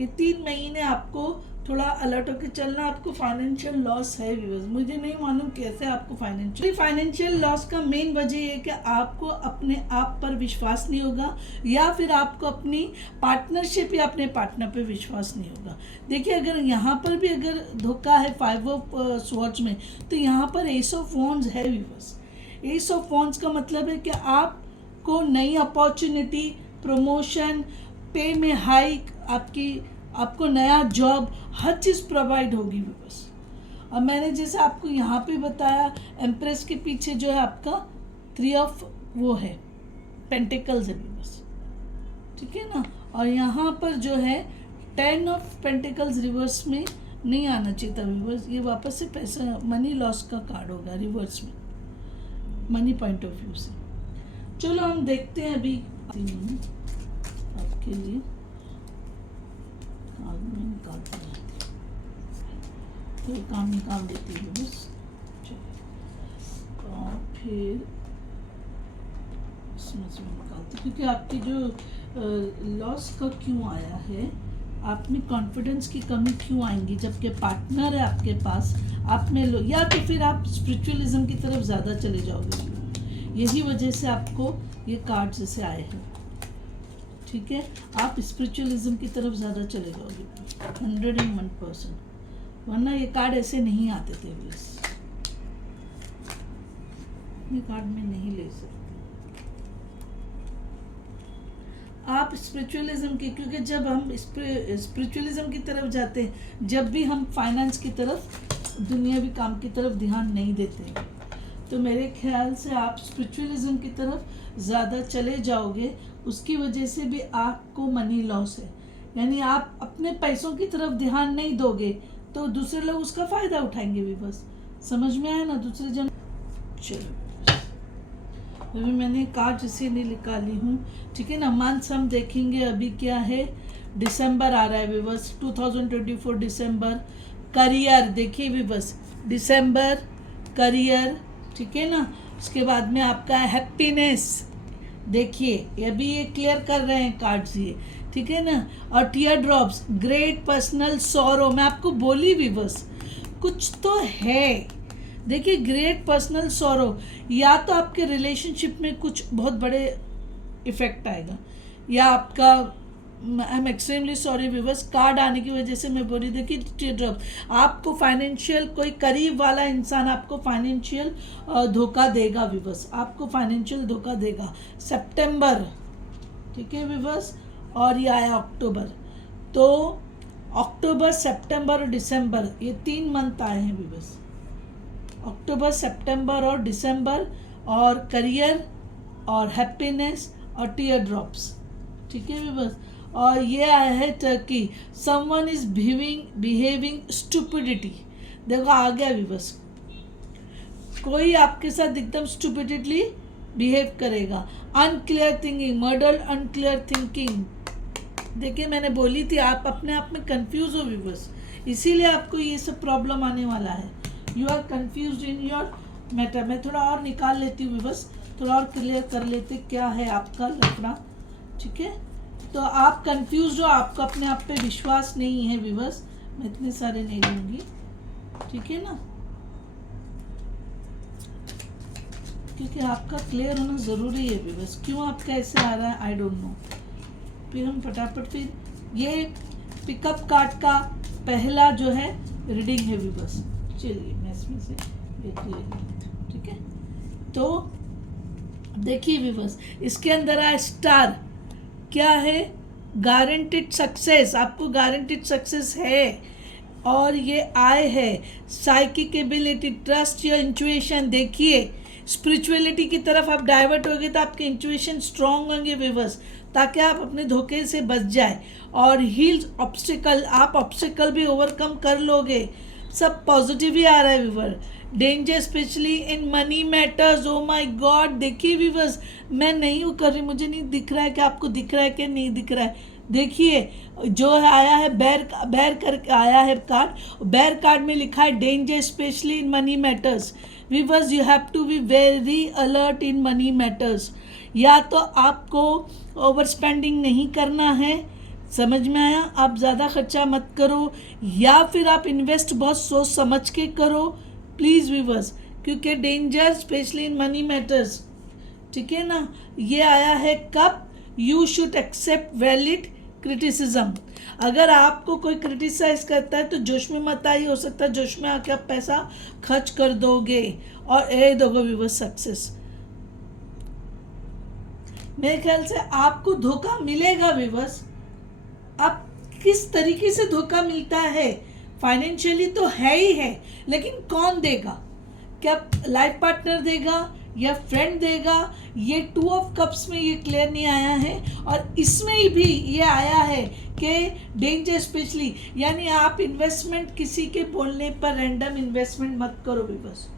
ये 3 महीने आपको थोड़ा अलर्ट होकर चलना। आपको फाइनेंशियल लॉस है व्यूअर्स, मुझे नहीं मालूम कैसे आपको फाइनेंशियल लॉस का मेन वजह ये है कि आपको अपने आप पर विश्वास नहीं होगा, या फिर आपको अपनी पार्टनरशिप या अपने पार्टनर पे विश्वास नहीं होगा। देखिए अगर यहाँ पर भी अगर धोखा है 5 ऑफ स्वॉर्ड्स में, तो यहाँ पर एस ऑफ वॉन्ड्स है व्यूअर्स। एस ऑफ वॉन्ड्स का मतलब है कि आपको नई अपॉर्चुनिटी, प्रमोशन, पे में हाइक, आपको नया जॉब, हर चीज़ प्रोवाइड होगी बस। अब मैंने जैसे आपको यहाँ पे बताया, एम्प्रेस के पीछे जो है आपका 3 ऑफ वो है पेंटिकल्स है बस, ठीक है ना। और यहाँ पर जो है 10 ऑफ पेंटिकल्स रिवर्स में नहीं आना चाहिए था रिवर्स, ये वापस से पैसा मनी लॉस का कार्ड होगा रिवर्स में, मनी पॉइंट ऑफ व्यू से। चलो हम देखते हैं अभी आपके लिए निकालते हैं, कोई काम निकाल देती है बस। और फिर इसमें से निकालते, क्योंकि आपकी जो लॉस का क्यों आया है, आप में कॉन्फिडेंस की कमी क्यों आएंगी जबकि पार्टनर है आपके पास, आप में या तो फिर आप स्पिरिचुअलिज्म की तरफ ज़्यादा चले जाओगे, यही वजह से आपको ये कार्ड जैसे आए हैं, ठीक है। आप स्पिरिचुअलिज्म की तरफ ज़्यादा चले जाओगे 101%, वरना ये कार्ड ऐसे नहीं आते थे बस, ये कार्ड में नहीं ले सकते आप स्पिरिचुअलिज्म की, क्योंकि जब हम स्पिरिचुअलिज्म की तरफ जाते हैं, जब भी हम फाइनेंस की तरफ, दुनियावी काम की तरफ ध्यान नहीं देते, तो मेरे ख्याल से आप स्पिरिचुअलिज्म की तरफ ज़्यादा चले जाओगे, उसकी वजह से भी आपको मनी लॉस है। यानी आप अपने पैसों की तरफ ध्यान नहीं दोगे तो दूसरे लोग उसका फ़ायदा उठाएंगे भी, बस समझ में आया ना दूसरे जन। चलो अभी मैंने कार्ड जैसे नहीं निकाली हूँ, ठीक है ना। मंथ्स हम देखेंगे, अभी क्या है, दिसंबर आ रहा है विवर्स, 2024 दिसंबर। करियर देखिए विवर्स, दिसंबर करियर, ठीक है ना। उसके बाद में आपका हैप्पीनेस, देखिए ये भी ये क्लियर कर रहे हैं कार्ड्स ये, ठीक है ना। और tear drops, great personal sorrow, मैं आपको बोली भी बस कुछ तो है। देखिए ग्रेट पर्सनल सॉरो, या तो आपके रिलेशनशिप में कुछ बहुत बड़े इफेक्ट आएगा, या आपका, I am extremely sorry viewers, card आने की वजह से मैं बोल रही थी कि टीयर ड्रॉप, आपको फाइनेंशियल कोई करीब वाला इंसान आपको फाइनेंशियल धोखा देगा व्यूवर्स, आपको फाइनेंशियल धोखा देगा सितंबर, ठीक है व्यूवर्स। और ये आया अक्टूबर, तो अक्टूबर, सितंबर और दिसंबर, ये 3 मंथ आए हैं व्यूवर्स, अक्टूबर, सितंबर और दिसंबर, और करियर और हैप्पीनेस और टीयर ड्रॉप्स, ठीक है व्यूवर्स। और ये आया है Turkey, someone is behaving stupidity, देखो आ गया व्यूवर्स, कोई आपके साथ एकदम स्टूपिडिटली बिहेव करेगा। Unclear thinking, murder unclear thinking, देखिए मैंने बोली थी आप अपने आप में कंफ्यूज हो व्यूवर्स, इसीलिए आपको ये सब प्रॉब्लम आने वाला है। You are confuse in your matter. मैं थोड़ा और निकाल लेती हूँ व्यूवर्स, थोड़ा और क्लियर कर लेते क्या है आपका लफड़ा, ठीक है। तो आप कंफ्यूज हो, आपको अपने आप पे विश्वास नहीं है व्यूवर्स, मैं इतने सारे नहीं लूँगी, ठीक है ना, क्योंकि आपका क्लियर होना ज़रूरी है व्यूवर्स। क्यों आपका ऐसे आ रहा है आई डोंट नो। फिर हम फटाफट, फिर ये पिकअप कार्ड का पहला जो है रीडिंग है व्यूवर्स, चलिए मैं इसमें से एक ले लेती हूँ, ठीक है। तो देखिए व्यूवर्स, इसके अंदर आया स्टार, क्या है, गारंटीड सक्सेस, आपको गारंटीड सक्सेस है। और ये आय है psychic ability, trust your intuition, देखिए स्पिरिचुअलिटी की तरफ आप डाइवर्ट होगे तो आपके इंट्यूशन स्ट्रांग होंगे व्यूवर्स, ताकि आप अपने धोखे से बच जाए। और हील्स ऑब्स्टिकल, आप ऑब्स्टिकल भी ओवरकम कर लोगे, सब पॉजिटिव ही आ रहा है viewer. Danger specially in money matters, oh my God, देखिए व्यूवर्स मैं नहीं वो कर रही, मुझे नहीं दिख रहा है कि आपको दिख रहा है कि नहीं दिख रहा है। देखिए जो आया है बैर करके आया है कार्ड, बैर कार्ड में लिखा है danger specially in money matters. Viewers you have to be very alert in money matters, या तो आपको ओवर स्पेंडिंग नहीं करना है, समझ में आया? आप ज़्यादा खर्चा मत करो, या फिर आप इन्वेस्ट बहुत सोच समझ के करो प्लीज़ व्यूवर्स, क्योंकि danger specially in money matters, ठीक है ना, ये आया है कब, you should accept valid criticism. अगर आपको कोई क्रिटिसाइज करता है तो जोश में मत आइए, हो सकता है जोश में आके आप पैसा खर्च कर दोगे और दोगे व्यूवर्स सक्सेस। मेरे ख्याल से आपको धोखा मिलेगा व्यूवर्स। आप किस तरीके से धोखा मिलता है, फाइनेंशियली तो है ही है, लेकिन कौन देगा? क्या लाइफ पार्टनर देगा या फ्रेंड देगा? ये 2 ऑफ कप्स में ये क्लियर नहीं आया है, और इसमें भी ये आया है कि डेंजर स्पेशली, यानी आप इन्वेस्टमेंट किसी के बोलने पर रैंडम इन्वेस्टमेंट मत करो viewers.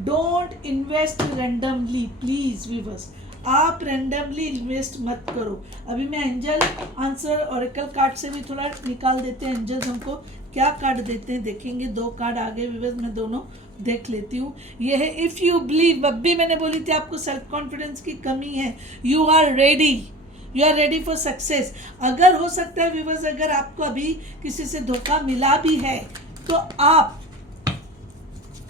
Don't invest randomly please viewers, आप रैंडमली इन्वेस्ट मत करो। अभी मैं एंजल आंसर ऑरेकल कार्ड से भी थोड़ा निकाल देते हैं, एंजल्स हमको क्या कार्ड देते हैं देखेंगे। 2 कार्ड आगे व्यूवर्स, मैं दोनों देख लेती हूँ। ये है इफ़ यू बिलीव, अभी मैंने बोली थी आपको सेल्फ कॉन्फिडेंस की कमी है, you are ready for success. अगर हो सकता है व्यूवर्स, अगर आपको अभी किसी से धोखा मिला भी है तो आप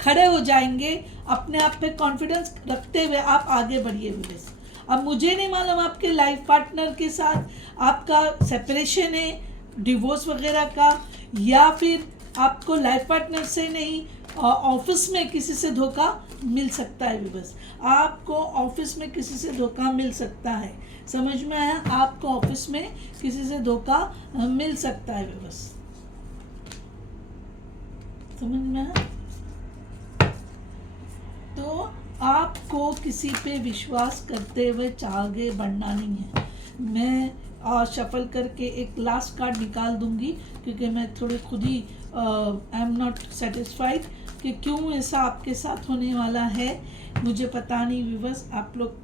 खड़े हो जाएंगे, अपने आप पे कॉन्फिडेंस रखते हुए आप आगे बढ़िए व्यूवर्स। अब मुझे नहीं मालूम आपके लाइफ पार्टनर के साथ आपका सेपरेशन है, डिवोर्स वगैरह का, या फिर आपको लाइफ पार्टनर से नहीं, ऑफिस में किसी से धोखा मिल सकता है व्यूवर्स। आपको ऑफिस में किसी से धोखा मिल सकता है, समझ में आया? आपको ऑफिस में किसी से धोखा मिल सकता है व्यूवर्स, समझ में आया? तो आपको किसी पे विश्वास करते हुए आगे बढ़ना नहीं है। मैं शफल करके एक लास्ट कार्ड निकाल दूंगी, क्योंकि मैं थोड़े खुद ही आई एम नॉट सेटिस्फाइड कि क्यों ऐसा आपके साथ होने वाला है। मुझे पता नहीं व्यूवर्स, आप लोग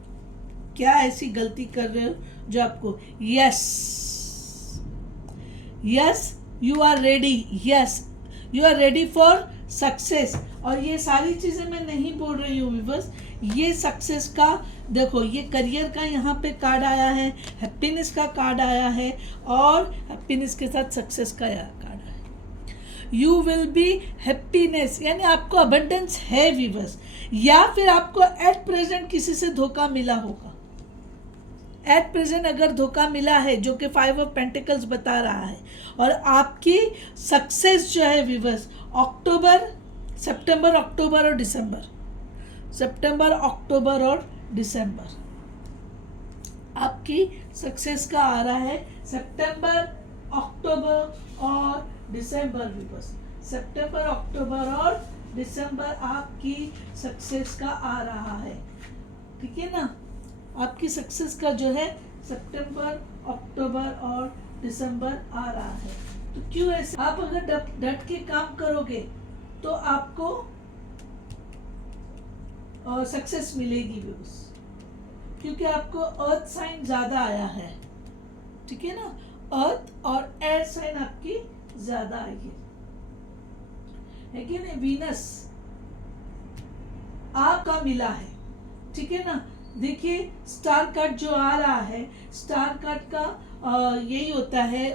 क्या ऐसी गलती कर रहे हो जो आपको, yes you are ready for success. और ये सारी चीज़ें मैं नहीं बोल रही हूँ व्यूवर्स, ये सक्सेस का देखो, ये करियर का यहाँ पे कार्ड आया है, हैप्पीनेस का कार्ड आया है, और हैप्पीनेस के साथ सक्सेस का कार्ड आया है। यू विल बी हैप्पीनेस, यानी आपको अबंडेंस है व्यूवर्स, या फिर आपको एट प्रेजेंट किसी से धोखा मिला होगा। एट प्रेजेंट अगर धोखा मिला है, जो कि 5 ऑफ पेंटिकल्स बता रहा है, और आपकी सक्सेस जो है व्यूवर्स सितंबर, अक्टूबर और दिसंबर आपकी सक्सेस का आ रहा है। सितंबर, अक्टूबर और दिसंबर व्यूवर्स, सितंबर, अक्टूबर और दिसंबर आपकी सक्सेस का आ रहा है, ठीक है ना? आपकी सक्सेस का जो है सितंबर, अक्टूबर और दिसंबर आ रहा है। तो क्यों ऐसे? आप अगर डट के काम करोगे तो आपको सक्सेस मिलेगी व्यूअर्स, क्योंकि आपको अर्थ साइन ज्यादा आया है, ठीक है ना? अर्थ और एयर साइन आपकी ज्यादा आई है कि नहीं? वीनस आपका मिला है, ठीक है ना? देखिए स्टार कार्ड जो आ रहा है, स्टार कार्ड का यही होता है,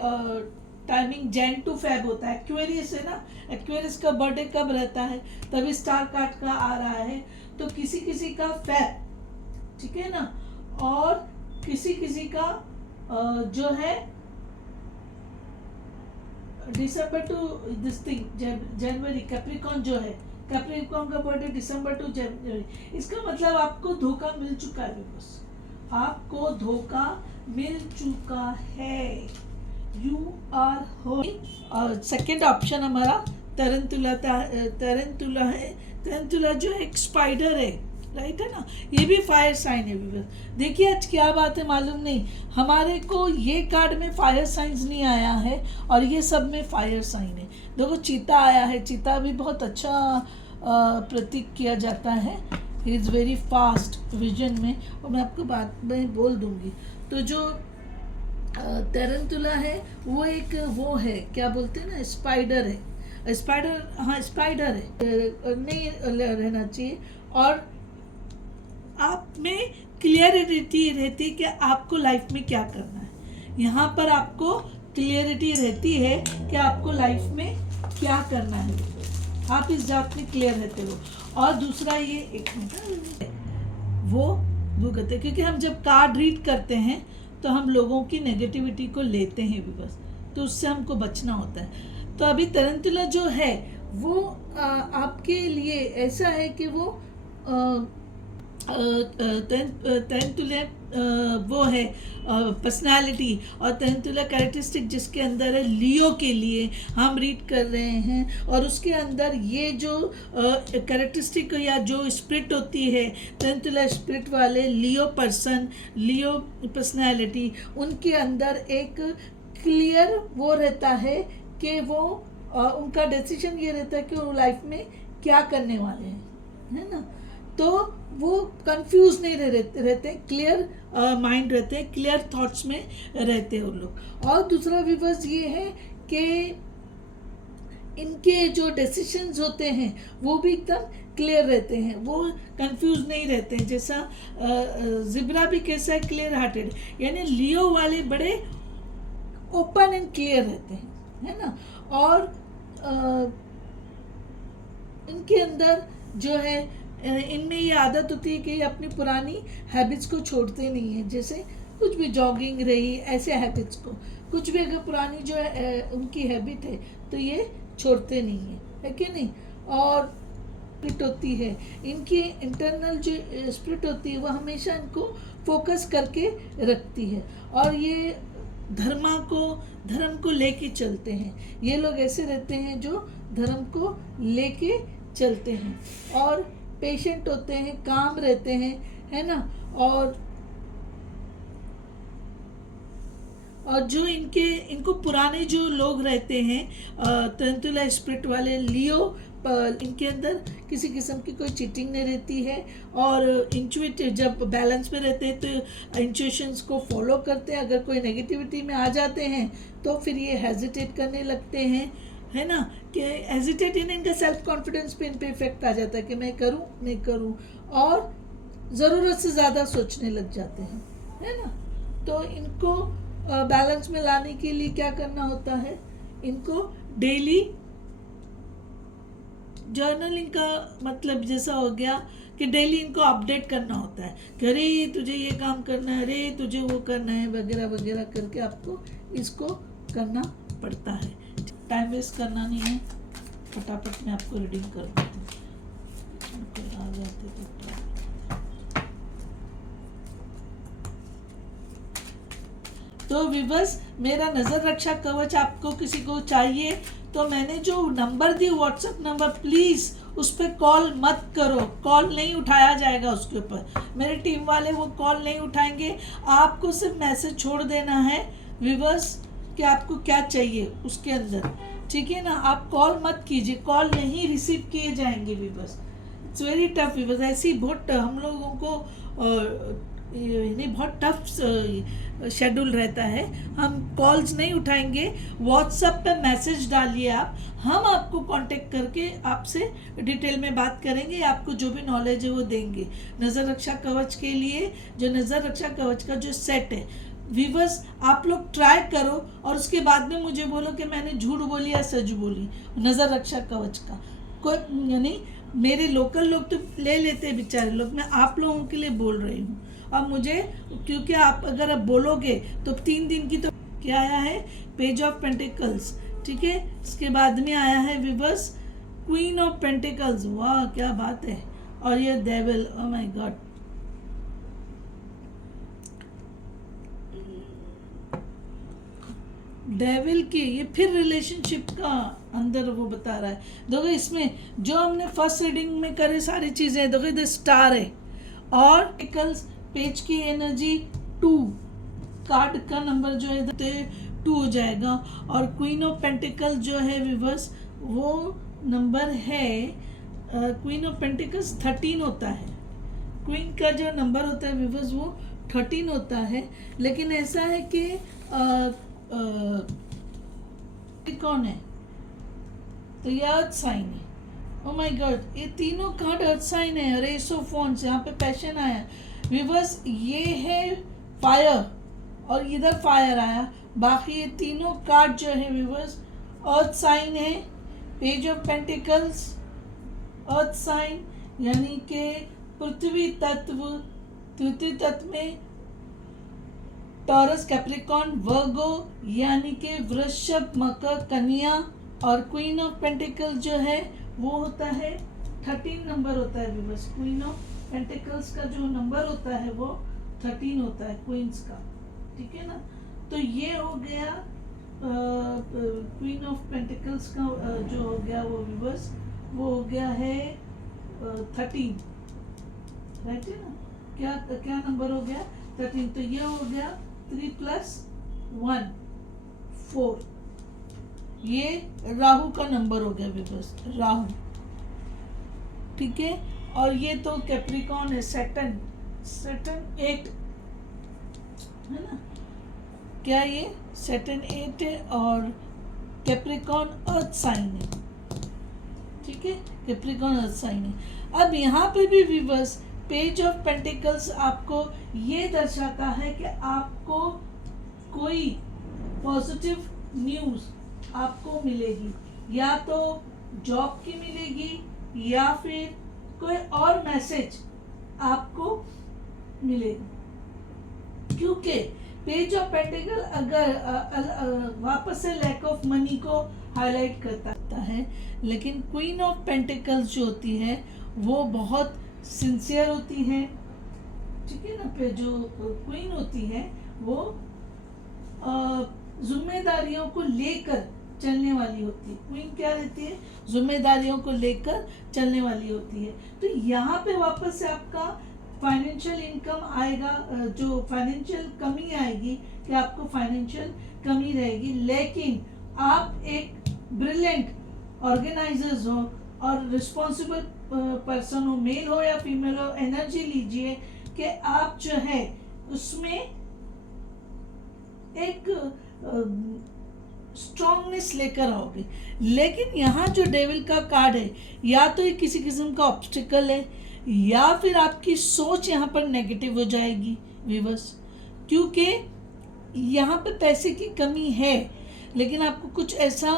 टाइमिंग जैन टू फेब होता है। एक्वेरियस है ना, एक्वेरियस का बर्थडे कब रहता है, तभी स्टार कार्ड का आ रहा है। तो किसी किसी का फेब, ठीक है ना, और किसी किसी का जो है December to this thing January, Capricorn जो है, कैप्रिकॉन का बर्थडे दिसंबर टू जनवरी। इसका मतलब आपको धोखा मिल चुका है बस, आपको धोखा मिल चुका है। You are hold. Second option हमारा तरंतुला है। तरंतुला जो एक स्पाइडर है, राइट है ना? ये भी फायर साइन है व्यूअर्स। देखिए आज क्या बात है मालूम नहीं, हमारे को ये कार्ड में फायर साइंस नहीं आया है और ये सब में फायर साइन है। देखो चीता आया है, चीता भी बहुत अच्छा प्रतीक किया जाता है, he is very fast vision में, और मैं आपको बाद में बोल दूंगी। तो जो तरंतुला है वो एक वो है, क्या बोलते हैं ना, स्पाइडर है, स्पाइडर, हाँ स्पाइडर है, नहीं रहना चाहिए। और आप में क्लियरिटी रहती कि आपको लाइफ में क्या करना है। यहाँ पर आपको क्लियरिटी रहती है कि आपको लाइफ में क्या करना है, आप इस बात में क्लियर रहते हो। और दूसरा ये एक मिनट, वो कहते हैं, क्योंकि हम जब कार्ड रीड करते हैं तो हम लोगों की नेगेटिविटी को लेते हैं भी बस, तो उससे हमको बचना होता है। तो अभी तरंतुला जो है वो आपके लिए ऐसा है कि वो तरंतुला वो है पर्सनालिटी, और तरंतुला कैरेक्टरिस्टिक जिसके अंदर है लियो के लिए हम रीड कर रहे हैं। और उसके अंदर ये जो कैरेक्टरिस्टिक या जो स्पिरिट होती है, तरंतुला स्पिरिट वाले लियो पर्सन, लियो पर्सनालिटी, उनके अंदर एक क्लियर वो रहता है कि वो उनका डिसीजन ये रहता है कि वो लाइफ में क्या करने वाले हैं, है ना। तो वो कंफ्यूज नहीं रहते, क्लियर माइंड रहते हैं, क्लियर थॉट्स में रहते हैं वो लोग। और दूसरा विवर्स ये है कि इनके जो डिसीजंस होते हैं वो भी एकदम क्लियर रहते हैं, वो कंफ्यूज नहीं रहते हैं। जैसा जिब्रा भी कैसा है, क्लियर हार्टेड, यानी लियो वाले बड़े ओपन एंड क्लियर रहते हैं, है ना। और इनके अंदर जो है इनमें ये आदत होती है कि ये अपनी पुरानी हैबिट्स को छोड़ते नहीं हैं। जैसे कुछ भी जॉगिंग रही, ऐसे हैबिट्स को, कुछ भी अगर पुरानी जो है उनकी हैबिट है तो ये छोड़ते नहीं है कि नहीं। और स्पिरिट होती है इनकी, इंटरनल जो स्पिरिट होती है वो हमेशा इनको फोकस करके रखती है। और ये धर्म को लेके चलते हैं। ये लोग ऐसे रहते हैं जो धर्म को लेके चलते हैं, और पेशेंट होते हैं, काम रहते हैं, है ना। और जो इनको पुराने जो लोग रहते हैं तरंतुला स्पिरिट वाले लियो, इनके अंदर किसी किस्म की कोई चीटिंग नहीं रहती है। और इंट्यूटिव जब बैलेंस में रहते हैं तो इंट्यूशंस को फॉलो करते हैं। अगर कोई नेगेटिविटी में आ जाते हैं तो फिर ये हेजिटेट करने लगते हैं, है ना, कि हेजिटेट इनका सेल्फ कॉन्फिडेंस पे इन पे इफेक्ट आ जाता है कि मैं करूं नहीं करूं, और ज़रूरत से ज़्यादा सोचने लग जाते हैं, है ना। तो इनको बैलेंस में लाने के लिए क्या करना होता है, इनको डेली जर्नलिंग का मतलब जैसा हो गया कि डेली इनको अपडेट करना होता है कि अरे तुझे ये काम करना है, अरे तुझे वो करना है, वगैरह वगैरह करके आपको इसको करना पड़ता है। टाइम वेस्ट करना नहीं है, फटाफट मैं आपको रीडिंग कर देती हूँ। आ जाते तो विवर्स, मेरा नज़र रक्षा कवच आपको किसी को चाहिए तो मैंने जो number the WhatsApp number, please उस पर कॉल मत करो, कॉल नहीं उठाया जाएगा उसके ऊपर, मेरे टीम वाले वो कॉल नहीं उठाएंगे। आपको सिर्फ मैसेज छोड़ देना है विवर्स कि आपको क्या चाहिए उसके अंदर, ठीक है ना। आप कॉल मत कीजिए, कॉल नहीं रिसीव किए जाएंगे weavers. It's very tough weavers, ऐसी बहुत हम लोगों को बहुत टफ शेड्यूल रहता है। हम कॉल्स नहीं उठाएंगे, व्हाट्सएप पे मैसेज डालिए आप, हम आपको कांटेक्ट करके आपसे डिटेल में बात करेंगे, आपको जो भी नॉलेज है वो देंगे। नज़र रक्षा कवच के लिए जो नज़र रक्षा कवच का जो सेट है वीवर्स, आप लोग ट्राई करो और उसके बाद में मुझे बोलो कि मैंने झूठ बोली या सच बोली। नज़र रक्षा कवच का कोई यानी मेरे लोकल लोग तो ले लेते हैं बेचारे लोग, मैं आप लोगों के लिए बोल रही हूँ। अब मुझे क्योंकि आप अगर अब बोलोगे तो 3 दिन की तो क्या आया है, पेज ऑफ पेंटिकल्स, ठीक है। इसके बाद में आया है विवर्स क्वीन ऑफ पेंटिकल्स, वाह क्या बात है। और ये devil, oh my God, devil की ये फिर रिलेशनशिप का अंदर वो बता रहा है। देखो इसमें जो हमने फर्स्ट रीडिंग में करे सारी चीज़ें, देखो इधर स्टार है और पेंटिकल्स पेज की एनर्जी 2, कार्ड का नंबर जो है इधर 2 हो जाएगा। और क्वीन ऑफ पेंटिकल्स जो है विवर्स वो नंबर है, क्वीन ऑफ पेंटिकल्स 13 होता है। क्वीन का जो नंबर होता है विवर्स वो 13 होता है। लेकिन ऐसा है कि कौन है, तो ये अर्थ साइन है। ओ माय गॉड, ये तीनों कार्ड अर्थ साइन है। रेस ऑफ वॉन्ड्स, यहाँ पे पैशन आया विवर्स, ये है फायर और इधर फायर आया। बाकी ये तीनों कार्ड जो है व्यूअर्स अर्थ साइन है, page of pentacles earth sign यानी कि पृथ्वी तत्व, तृतीय तत्व में टॉरस, कैप्रिकॉर्न, वर्गो यानी कि वृषभ, मकर, कन्या, और क्वीन ऑफ पेंटिकल जो है वो होता है 13 नंबर होता है व्यूअर्स। क्वीन ऑफ पेंटिकल्स का जो नंबर होता है वो 13 होता है क्वींस का, ठीक है ना। तो ये हो गया क्वीन ऑफ पेंटिकल्स का जो हो गया वो व्यूअर्स वो हो गया है 13, राइट है ना। क्या क्या नंबर हो गया 13, तो ये हो गया 3 + 1 4, ये राहु का नंबर हो गया व्यूअर्स, राहु, ठीक है। और ये तो कैप्रिकॉर्न है, सैटर्न 8 है ना, क्या ये सैटर्न 8 है और कैप्रिकॉर्न अर्थ साइन है, ठीक है, कैप्रिकॉर्न अर्थ साइन है। अब यहाँ पे भी व्यूअर्स पेज ऑफ पेंटिकल्स आपको ये दर्शाता है कि आपको कोई पॉजिटिव न्यूज़ आपको मिलेगी, या तो जॉब की मिलेगी या फिर कोई और मैसेज आपको मिलेगा। क्योंकि पेज ऑफ पेंटिकल अगर वापस से लैक ऑफ मनी को हाईलाइट करता है, लेकिन क्वीन ऑफ पेंटिकल्स जो होती है वो बहुत सिंसियर होती है, ठीक है ना। पे जो क्वीन होती है वो जिम्मेदारियों को लेकर चलने वाली होती है। क्वीन क्या रहती है, जिम्मेदारियों को लेकर चलने वाली होती है। तो यहाँ पे वापस से आपका फाइनेंशियल इनकम आएगा, जो फाइनेंशियल कमी आएगी कि आपको फाइनेंशियल कमी रहेगी, लेकिन आप एक ब्रिलियंट ऑर्गेनाइजर्स हो और रिस्पॉन्सिबल पर्सन हो, मेल हो या फीमेल हो, एनर्जी लीजिए कि आप जो है उसमें एक स्ट्रांगनेस लेकर आओगे। लेकिन यहाँ जो डेविल का कार्ड है, या तो ये किसी किस्म का ऑब्स्टिकल है या फिर आपकी सोच यहाँ पर नेगेटिव हो जाएगी व्यूअर्स, क्योंकि यहाँ पे पैसे की कमी है, लेकिन आपको कुछ ऐसा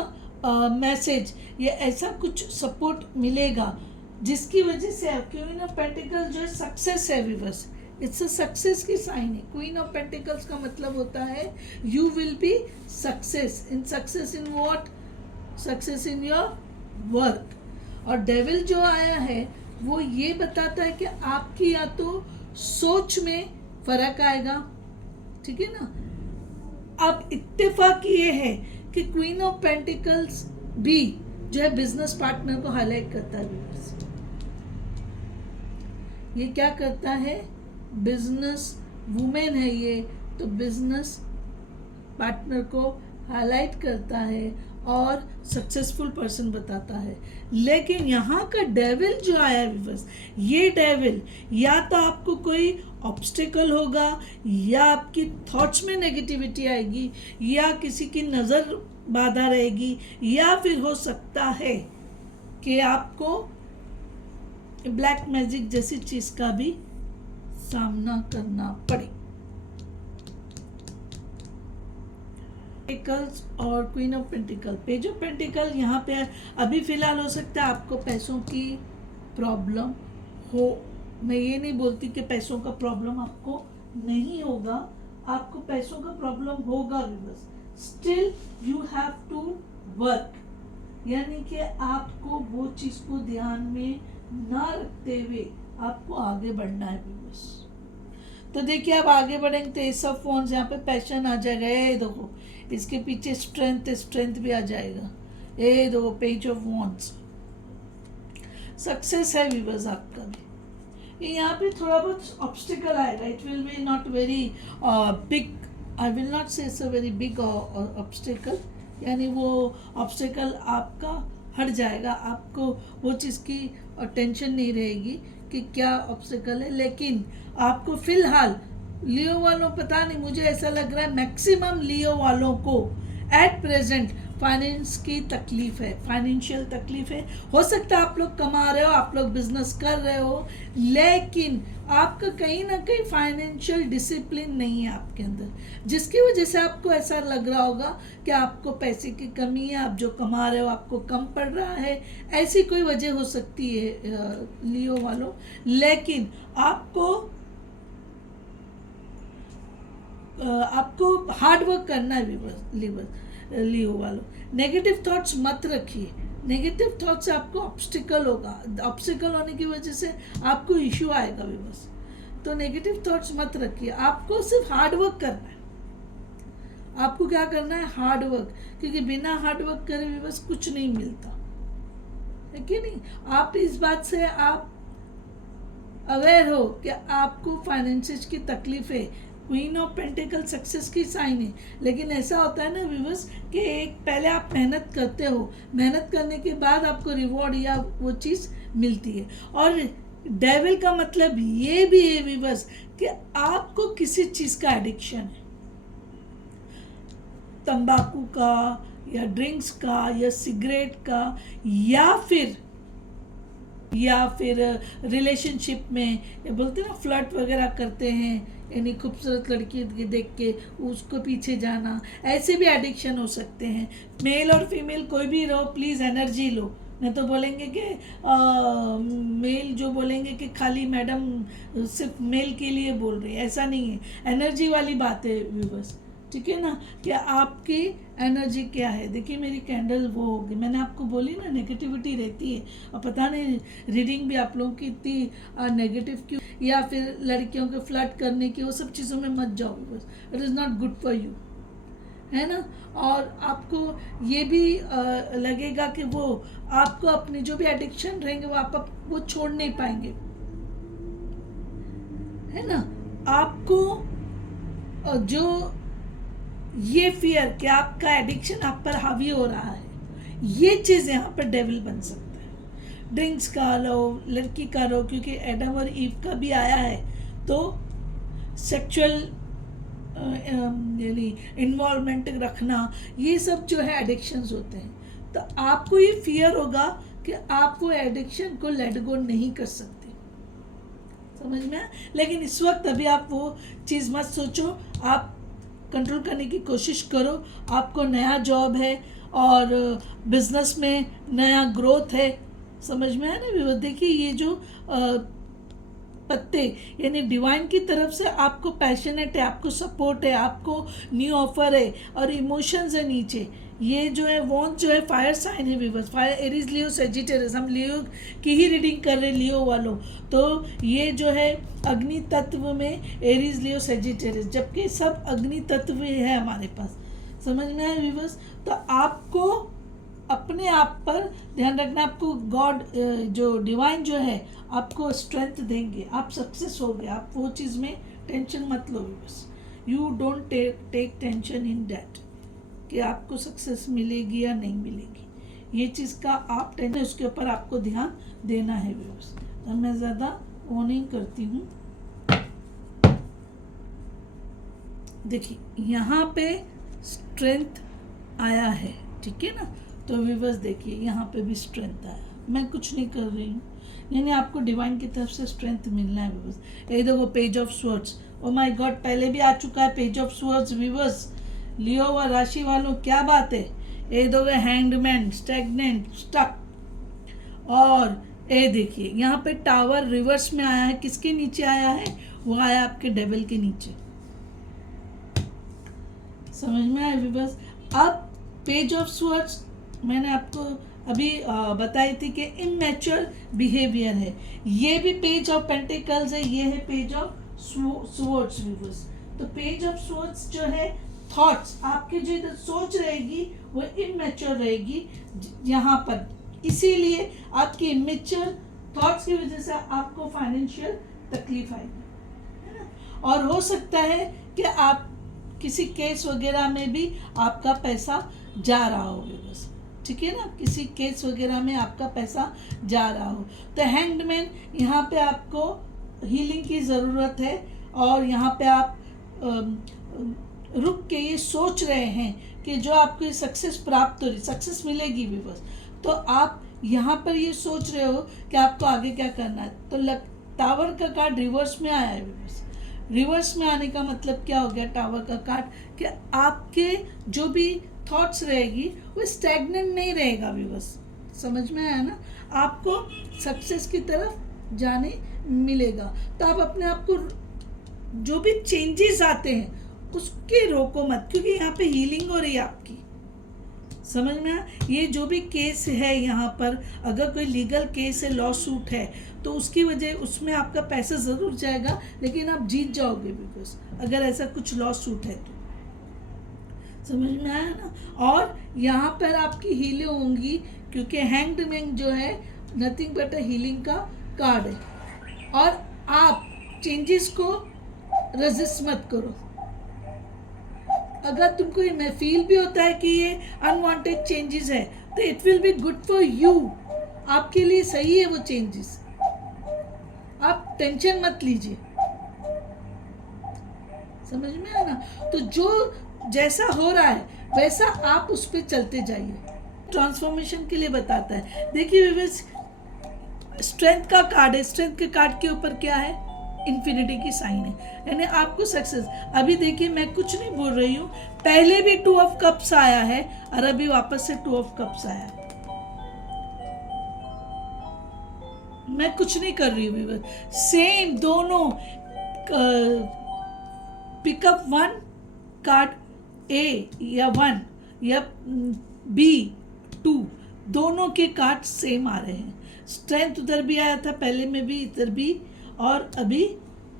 मैसेज या ऐसा कुछ सपोर्ट मिलेगा जिसकी वजह से क्वीन ऑफ पेंटिकल जो है सक्सेस है व्यूअर्स, इट्स अ सक्सेस की साइन है। क्वीन ऑफ पेंटिकल्स का मतलब होता है you will be success in what, success in your work. और डेविल जो आया है वो ये बताता है कि आपकी या तो सोच में फर्क आएगा, ठीक है ना। अब इत्तेफाक ये है कि क्वीन ऑफ पेंटिकल्स भी जो है बिजनेस पार्टनर को हाईलाइट करता है व्यूअर्स। ये क्या करता है, बिजनेस वुमेन है ये, तो बिजनेस पार्टनर को हाईलाइट करता है और सक्सेसफुल पर्सन बताता है। लेकिन यहाँ का डेविल जो आया व्यूअर्स, ये डेविल या तो आपको कोई ऑब्स्टिकल होगा, या आपकी थॉट्स में नेगेटिविटी आएगी, या किसी की नज़र बाधा रहेगी, या फिर हो सकता है कि आपको ब्लैक मैजिक जैसी चीज़ का भी सामना करना पड़े। पेंटिकल्स और queen of pentacle, page of pentacle यहाँ पे अभी फिलहाल हो सकता है आपको पैसों की प्रॉब्लम हो। मैं ये नहीं बोलती कि पैसों का प्रॉब्लम आपको नहीं होगा, आपको पैसों का प्रॉब्लम होगा viewers, still you have to work, यानी कि आपको वो चीज़ को ध्यान में ना रखते हुए आपको आगे बढ़ना है व्यूअर्स। तो देखिए अब आगे बढ़ेंगे तो ये सब फोन्स यहाँ पे पैशन आ जाएगा, ये देखो इसके पीछे स्ट्रेंथ भी आ जाएगा, ये देखो पेज ऑफ वॉन्ड्स, सक्सेस है व्यूअर्स आपका भी। ये यहाँ पे थोड़ा बहुत ऑब्स्टिकल आएगा, it will be not very big, I will not say it's a very big obstacle, यानी वो ऑब्स्टिकल आपका हट जाएगा, आपको वो चीज़ की टेंशन नहीं रहेगी कि क्या ऑब्स्टिकल है। लेकिन आपको फिलहाल लियो वालों, पता नहीं मुझे ऐसा लग रहा है मैक्सिमम लियो वालों को एट प्रेजेंट फाइनेंस की तकलीफ है, फाइनेंशियल तकलीफ है। हो सकता है आप लोग कमा रहे हो, आप लोग बिजनेस कर रहे हो, लेकिन आपका कहीं ना कहीं फाइनेंशियल डिसिप्लिन नहीं है आपके अंदर, जिसकी वजह से आपको ऐसा लग रहा होगा कि आपको पैसे की कमी है, आप जो कमा रहे हो आपको कम पड़ रहा है। ऐसी कोई वजह हो सकती है लियो वालों, लेकिन आपको हार्ड वर्क करना है लियो वालों। नेगेटिव थॉट्स मत रखिए, नेगेटिव थॉट से आपको ऑब्स्टिकल होगा, ऑब्स्टिकल होने की वजह से आपको इश्यू आएगा बस। तो नेगेटिव थॉट्स मत रखिए, आपको सिर्फ हार्ड वर्क करना है। आपको क्या करना है? हार्ड वर्क, क्योंकि बिना हार्ड वर्क करे भी बस कुछ नहीं मिलता है कि नहीं। आप इस बात से आप अवेयर हो कि आपको फाइनेंसेस की तकलीफ है। क्वीन ऑफ पेंटिकल सक्सेस की साइन है, लेकिन ऐसा होता है ना व्यूअर्स कि एक पहले आप मेहनत करते हो, मेहनत करने के बाद आपको रिवॉर्ड या वो चीज़ मिलती है। और डेविल का मतलब ये भी है व्यूअर्स कि आपको किसी चीज़ का एडिक्शन है, तंबाकू का या ड्रिंक्स का या सिगरेट का, या फिर रिलेशनशिप में ये बोलते हैं ना फ्लर्ट वगैरह करते हैं, यानी खूबसूरत लड़की देख के उसको पीछे जाना, ऐसे भी एडिक्शन हो सकते हैं। मेल और फीमेल कोई भी रहो, प्लीज़ एनर्जी लो। नहीं तो बोलेंगे कि मेल जो बोलेंगे कि खाली मैडम सिर्फ मेल के लिए बोल रही है, ऐसा नहीं है, एनर्जी वाली बात है व्यूअर्स, ठीक है ना, कि आपकी एनर्जी क्या है। देखिए मेरी कैंडल वो होगी, मैंने आपको बोली ना नेगेटिविटी रहती है, और पता नहीं रीडिंग भी आप लोगों की इतनी नेगेटिव क्यों, या फिर लड़कियों के फ्लर्ट करने की, वो सब चीज़ों में मत जाओ बस, it is not good for you, है ना। और आपको ये भी लगेगा कि वो आपको अपनी जो भी एडिक्शन रहेंगे वो छोड़ नहीं पाएंगे, है ना। आपको जो ये फियर कि आपका एडिक्शन आप पर हावी हो रहा है, ये चीज़ यहाँ पर डेविल बन सकता है। ड्रिंक्स का लो, लड़की का लो, क्योंकि एडम और ईव का भी आया है, तो सेक्सुअल यानी इन्वॉल्वमेंट रखना, ये सब जो है एडिक्शंस होते हैं। तो आपको ये फियर होगा कि आप वो एडिक्शन को लेट गो नहीं कर सकते, समझ में। लेकिन इस वक्त अभी आप वो चीज़ मत सोचो, आप कंट्रोल करने की कोशिश करो। आपको नया जॉब है और बिजनेस में नया ग्रोथ है, समझ में आया ना। देखिए ये जो पत्ते यानी डिवाइन की तरफ से आपको पैशनेट है, आपको सपोर्ट है, आपको न्यू ऑफर है, और इमोशंस है नीचे। ये जो है वॉन्ड जो है फायर साइन है viewers, fire Aries Leo Sagittarius, हम लियो की ही रीडिंग कर रहे हैं लियो वालों। तो ये जो है अग्नि तत्व में एरीज लियो सेजिटेरियस, जबकि सब अग्नि तत्व है हमारे पास, समझ में आया व्यूअर्स। तो आपको अपने आप पर ध्यान रखना, आपको गॉड जो डिवाइन जो है आपको स्ट्रेंथ देंगे, आप सक्सेस हो गए, आप वो चीज़ में टेंशन मत लो बस, you don't take tension in that कि आपको सक्सेस मिलेगी या नहीं मिलेगी, ये चीज़ का आप टेंशन, उसके ऊपर आपको ध्यान देना है बस। तो मैं ज़्यादा वो नहीं करती हूँ। देखिए यहाँ पे स्ट्रेंथ आया है, ठीक है ना। तो व्यूअर्स देखिए यहाँ पे भी स्ट्रेंथ आया, मैं कुछ नहीं कर रही हूँ, यानी आपको डिवाइन की तरफ से स्ट्रेंथ मिलना है व्यूअर्स। ये देखो page of swords, oh my God, पहले भी आ चुका है पेज ऑफ स्वॉर्ड्स व्यूअर्स। लियो व राशि वालों क्या बात है। ये देखो हैंगमैन, स्टैग्नेंट, स्टक, और ये देखिए यहाँ पे टावर रिवर्स में आया है, किसके नीचे आया है? वो आया आपके डेविल के नीचे, समझ में आया व्यूअर्स। अब पेज ऑफ स्वॉर्ड्स मैंने आपको अभी बताई थी कि इमैच्योर बिहेवियर है, ये भी पेज ऑफ पेंटिकल्स है, ये है पेज ऑफ स्वॉर्ड्स व्यूअर्स। तो पेज ऑफ स्वॉर्ड्स जो है थॉट्स, आपकी जो इधर सोच रहेगी वो इमैच्योर रहेगी यहाँ पर, इसीलिए आपकी इमैच्योर थॉट्स की वजह से आपको फाइनेंशियल तकलीफ आएगी, है ना। और हो सकता है कि आप किसी केस वगैरह में भी आपका पैसा जा रहा हो बस, ठीक है ना, किसी केस वगैरह में आपका पैसा जा रहा हो। तो हैंगमैन, यहाँ पे आपको हीलिंग की ज़रूरत है, और यहाँ पे आप रुक के ये सोच रहे हैं कि जो आपको सक्सेस प्राप्त हो रही, सक्सेस मिलेगी भी बस, तो आप यहाँ पर ये सोच रहे हो कि आपको आगे क्या करना है। तो टावर का कार्ड रिवर्स में आया है भी बस। रिवर्स में आने का मतलब क्या हो गया टावर का कार्ड, कि आपके जो भी थॉट्स रहेगी वो स्टैग्नेंट नहीं रहेगा भी बस। समझ में आया ना, आपको सक्सेस की तरफ जाने मिलेगा। तो आप अपने आप को, जो भी चेंजेस आते हैं उसके रोको मत, क्योंकि यहाँ पे हीलिंग हो रही है आपकी। समझ में आया। ये जो भी केस है यहाँ पर, अगर कोई लीगल केस है, लॉ सूट है, तो उसकी वजह, उसमें आपका पैसा ज़रूर जाएगा, लेकिन आप जीत जाओगे बिकॉज अगर ऐसा कुछ लॉ सूट है तो। समझ में आया ना। और यहाँ पर आपकी हीलिंग होंगी, क्योंकि हैंग्ड मैन जो है नथिंग बट अ हीलिंग का कार्ड है। और आप चेंजेस को रेजिस्ट मत करो। अगर तुमको ये फील भी होता है कि ये अनवांटेड चेंजेस है, तो it will be good for you, आपके लिए सही है वो चेंजेस। आप टेंशन मत लीजिए। समझ में आया ना। तो जो जैसा हो रहा है वैसा आप उस पर चलते जाइए। ट्रांसफॉर्मेशन के लिए बताता है। देखिए स्ट्रेंथ का कार्ड है, स्ट्रेंथ के कार्ड के ऊपर क्या है, इन्फिनिटी की साइन है, यानी आपको सक्सेस। अभी देखिए मैं कुछ नहीं बोल रही हूँ, पहले भी 2 ऑफ कप्स आया है और अभी वापस से 2 ऑफ कप्स आया है। मैं कुछ नहीं कर रही हूँ, सेम दोनों। पिकअप 1 कार्ड ए या 1 या बी 2, दोनों के कार्ड सेम आ रहे हैं। स्ट्रेंथ उधर भी आया था पहले में भी, इधर भी, और अभी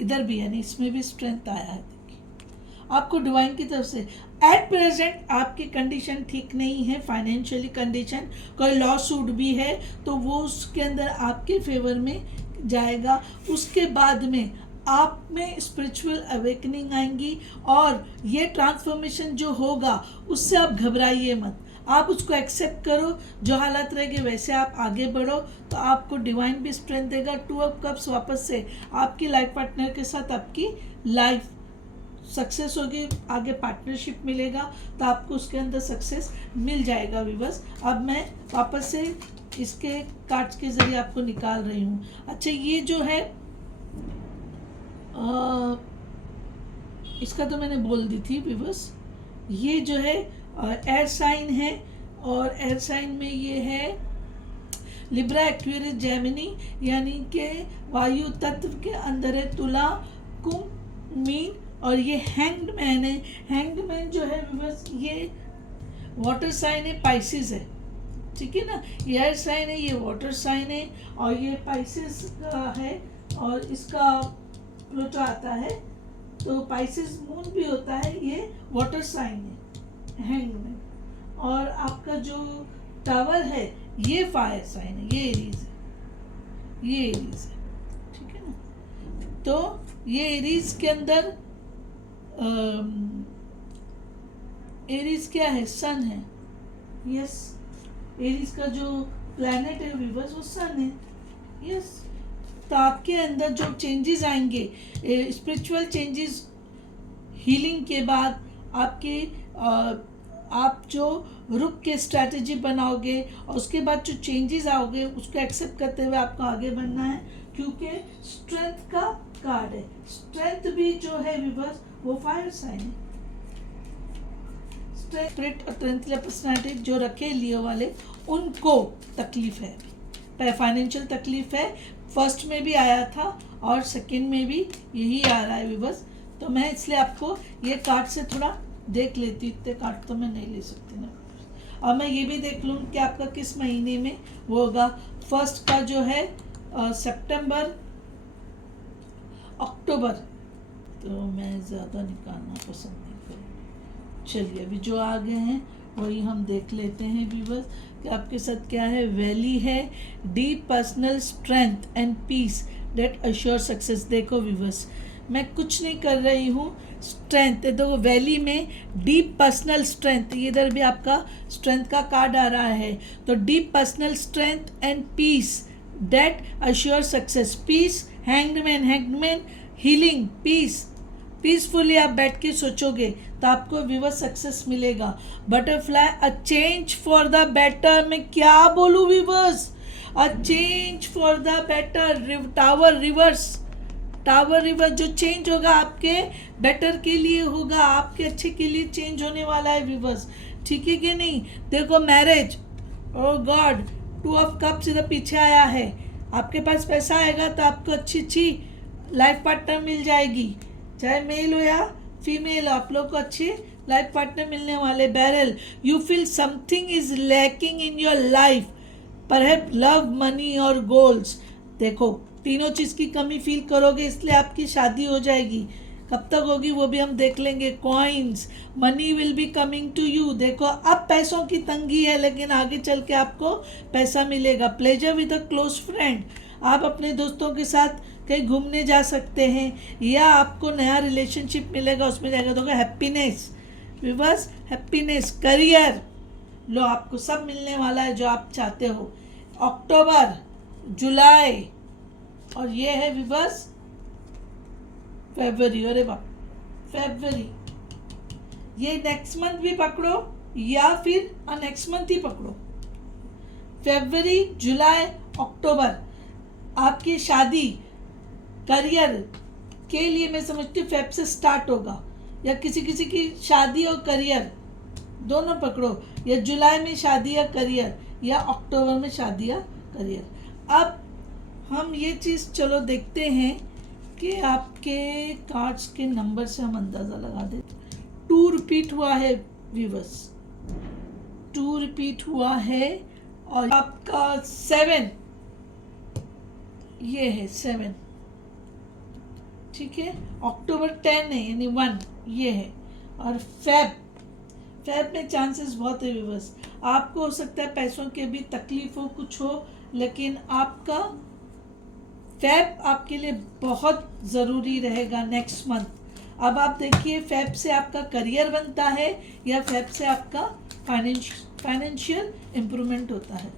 इधर भी, यानी इसमें भी स्ट्रेंथ आया है। देखिए आपको डिवाइन की तरफ से एट प्रेजेंट आपकी कंडीशन ठीक नहीं है, फाइनेंशियली कंडीशन, कोई लॉ सूट भी है तो वो उसके अंदर आपके फेवर में जाएगा। उसके बाद में आप में स्पिरिचुअल अवेकनिंग आएंगी, और ये ट्रांसफॉर्मेशन जो होगा उससे आप घबराइए मत, आप उसको एक्सेप्ट करो। जो हालात रहेंगे वैसे आप आगे बढ़ो, तो आपको डिवाइन भी स्ट्रेंथ देगा। 2 ऑफ कप्स वापस से आपकी लाइफ पार्टनर के साथ आपकी लाइफ सक्सेस होगी, आगे पार्टनरशिप मिलेगा, तो आपको उसके अंदर सक्सेस मिल जाएगा व्यूअर्स। अब मैं वापस से इसके कार्ड्स के ज़रिए आपको निकाल रही हूँ। अच्छा, ये जो है इसका तो मैंने बोल दी थी व्यूअर्स। ये जो है एयर साइन है, और एयर साइन में ये है लिब्रा, एक्वेरियस, जेमिनी, यानी कि वायु तत्व के अंदर है तुला, कुंभ, मीन, और ये हैंग्ड मैन है। हैंग्ड मैन जो है बस ये वाटर साइन है, पाइसिस है, ठीक है ना। ये एयर साइन है, ये वाटर साइन है, और ये पाइसिस का है, और इसका प्लूटो आता है, तो पाइसिस मून भी होता है, ये वाटर साइन है हैंग में। और आपका जो टावर है ये फायर साइन है, ये एरीज है, ये एरीज है, ठीक है ना। तो ये एरीज के अंदर एरीज क्या है, सन है। यस, एरीज का जो प्लैनेट है व्यूअर्स वो सन है। यस, तो आपके अंदर जो चेंजेस आएंगे, स्पिरिचुअल चेंजेस, हीलिंग के बाद आपके आप जो रुक के स्ट्रैटेजी बनाओगे, और उसके बाद जो चेंजेस आओगे उसको एक्सेप्ट करते हुए आपको आगे बढ़ना है, क्योंकि स्ट्रेंथ का कार्ड है। स्ट्रेंथ भी जो है व्यूअर्स वो फायर साइन है। स्पिरिट और पर्सनालिटी जो रखे लियो वाले, उनको तकलीफ है, फाइनेंशियल तकलीफ है। फर्स्ट में भी आया था और सेकंड में भी यही आ रहा है व्यूअर्स। तो मैं इसलिए आपको ये कार्ड से थोड़ा देख लेती, इतने कार्ड तो मैं नहीं ले सकती ना। और मैं ये भी देख लूँ कि आपका किस महीने में वो होगा। फर्स्ट का जो है सितंबर, अक्टूबर, तो मैं ज़्यादा निकालना पसंद नहीं करूँगी। चलिए अभी जो आ गए हैं वही हम देख लेते हैं व्यूअर्स कि आपके साथ क्या है। वैली है, deep personal strength and peace that assure success. देखो व्यूअर्स, मैं कुछ नहीं कर रही हूँ। स्ट्रेंथ देखो, वैली में डीप पर्सनल स्ट्रेंथ, इधर भी आपका स्ट्रेंथ का कार्ड आ रहा है। तो deep personal strength and peace that assure success. Peace, hanged man, healing, peace, peacefully आप बैठ के सोचोगे तो आपको व्यूअर्स सक्सेस मिलेगा। Butterfly, a change for the better, मैं क्या बोलूँ viewers, a change for the better. Tower reverse, tower reverse जो चेंज होगा आपके बेटर के लिए होगा, आपके अच्छे के लिए चेंज होने वाला है व्यूअर्स, ठीक है कि नहीं। देखो marriage, oh God, 2 of cups इधर पीछे आया है। आपके पास पैसा आएगा तो आपको अच्छी अच्छी लाइफ पार्टनर मिल जाएगी, चाहे मेल हो या फीमेल हो, आप लोग को अच्छे लाइफ पार्टनर मिलने वाले। Barrel, you feel something is lacking in your life, perhaps love, money और गोल्स। देखो तीनों चीज़ की कमी फील करोगे, इसलिए आपकी शादी हो जाएगी। कब तक होगी वो भी हम देख लेंगे। Coins, money will be coming to you. देखो अब पैसों की तंगी है, लेकिन आगे चल के आपको पैसा मिलेगा। Pleasure with a close friend, आप अपने दोस्तों के साथ कहीं घूमने जा सकते हैं, या आपको नया रिलेशनशिप मिलेगा, उसमें जाएगा तो हैप्पीनेस विवर्स, हैप्पीनेस। करियर, लो आपको सब मिलने वाला है जो आप चाहते हो। अक्टूबर, जुलाई और ये है विवर्स फरवरी। अरे बाप, फरवरी, ये नेक्स्ट मंथ भी पकड़ो या फिर नेक्स्ट मंथ ही पकड़ो। फरवरी, जुलाई, अक्टूबर आपकी शादी करियर के लिए मैं समझती हूँ फेब से स्टार्ट होगा, या किसी किसी की शादी और करियर दोनों पकड़ो, या जुलाई में शादी या करियर, या अक्टूबर में शादी या करियर। अब हम ये चीज़ चलो देखते हैं कि आपके कार्ड्स के नंबर से हम अंदाज़ा लगा देते। 2 रिपीट हुआ है व्यूवर्स, 2 रिपीट हुआ है, और आपका 7, ये है 7, ठीक है। अक्टूबर 10 है यानी 1, ये है। और फेब में चांसेस बहुत है व्यूवर्स, आपको हो सकता है पैसों के भी तकलीफ हो, कुछ हो, लेकिन आपका फेब आपके लिए बहुत ज़रूरी रहेगा नेक्स्ट मंथ। अब आप देखिए फेब से आपका करियर बनता है या फेब से आपका फाइनेंशियल इम्प्रूवमेंट होता है।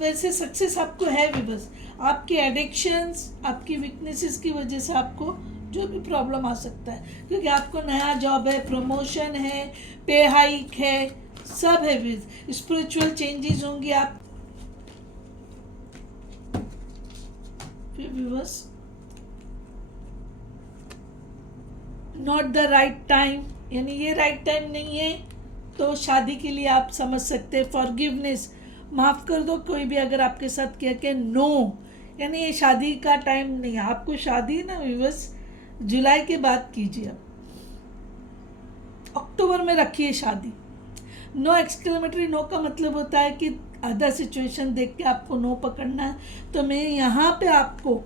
वैसे सक्सेस आपको है भी, बस आपके एडिक्शंस, आपकी वीकनेसेस की वजह से आपको जो भी प्रॉब्लम आ सकता है, क्योंकि आपको नया जॉब है, प्रमोशन है, पे हाइक है, सब है, विद स्पिरिचुअल चेंजेस होंगी। आप viewers, not the right time, यानी ये राइट टाइम नहीं है, तो शादी के लिए आप समझ सकते हैं। फॉरगिवनेस, माफ़ कर दो कोई भी अगर आपके साथ किया कि नो, यानी ये शादी का टाइम नहीं है। आपको शादी ना व्यूअर्स जुलाई के बाद कीजिए, अक्टूबर में रखिए शादी। नो एक्सक्लेमेटरी नो का मतलब होता है कि अदर सिचुएशन देख के आपको नो पकड़ना है, तो मैं यहाँ पे आपको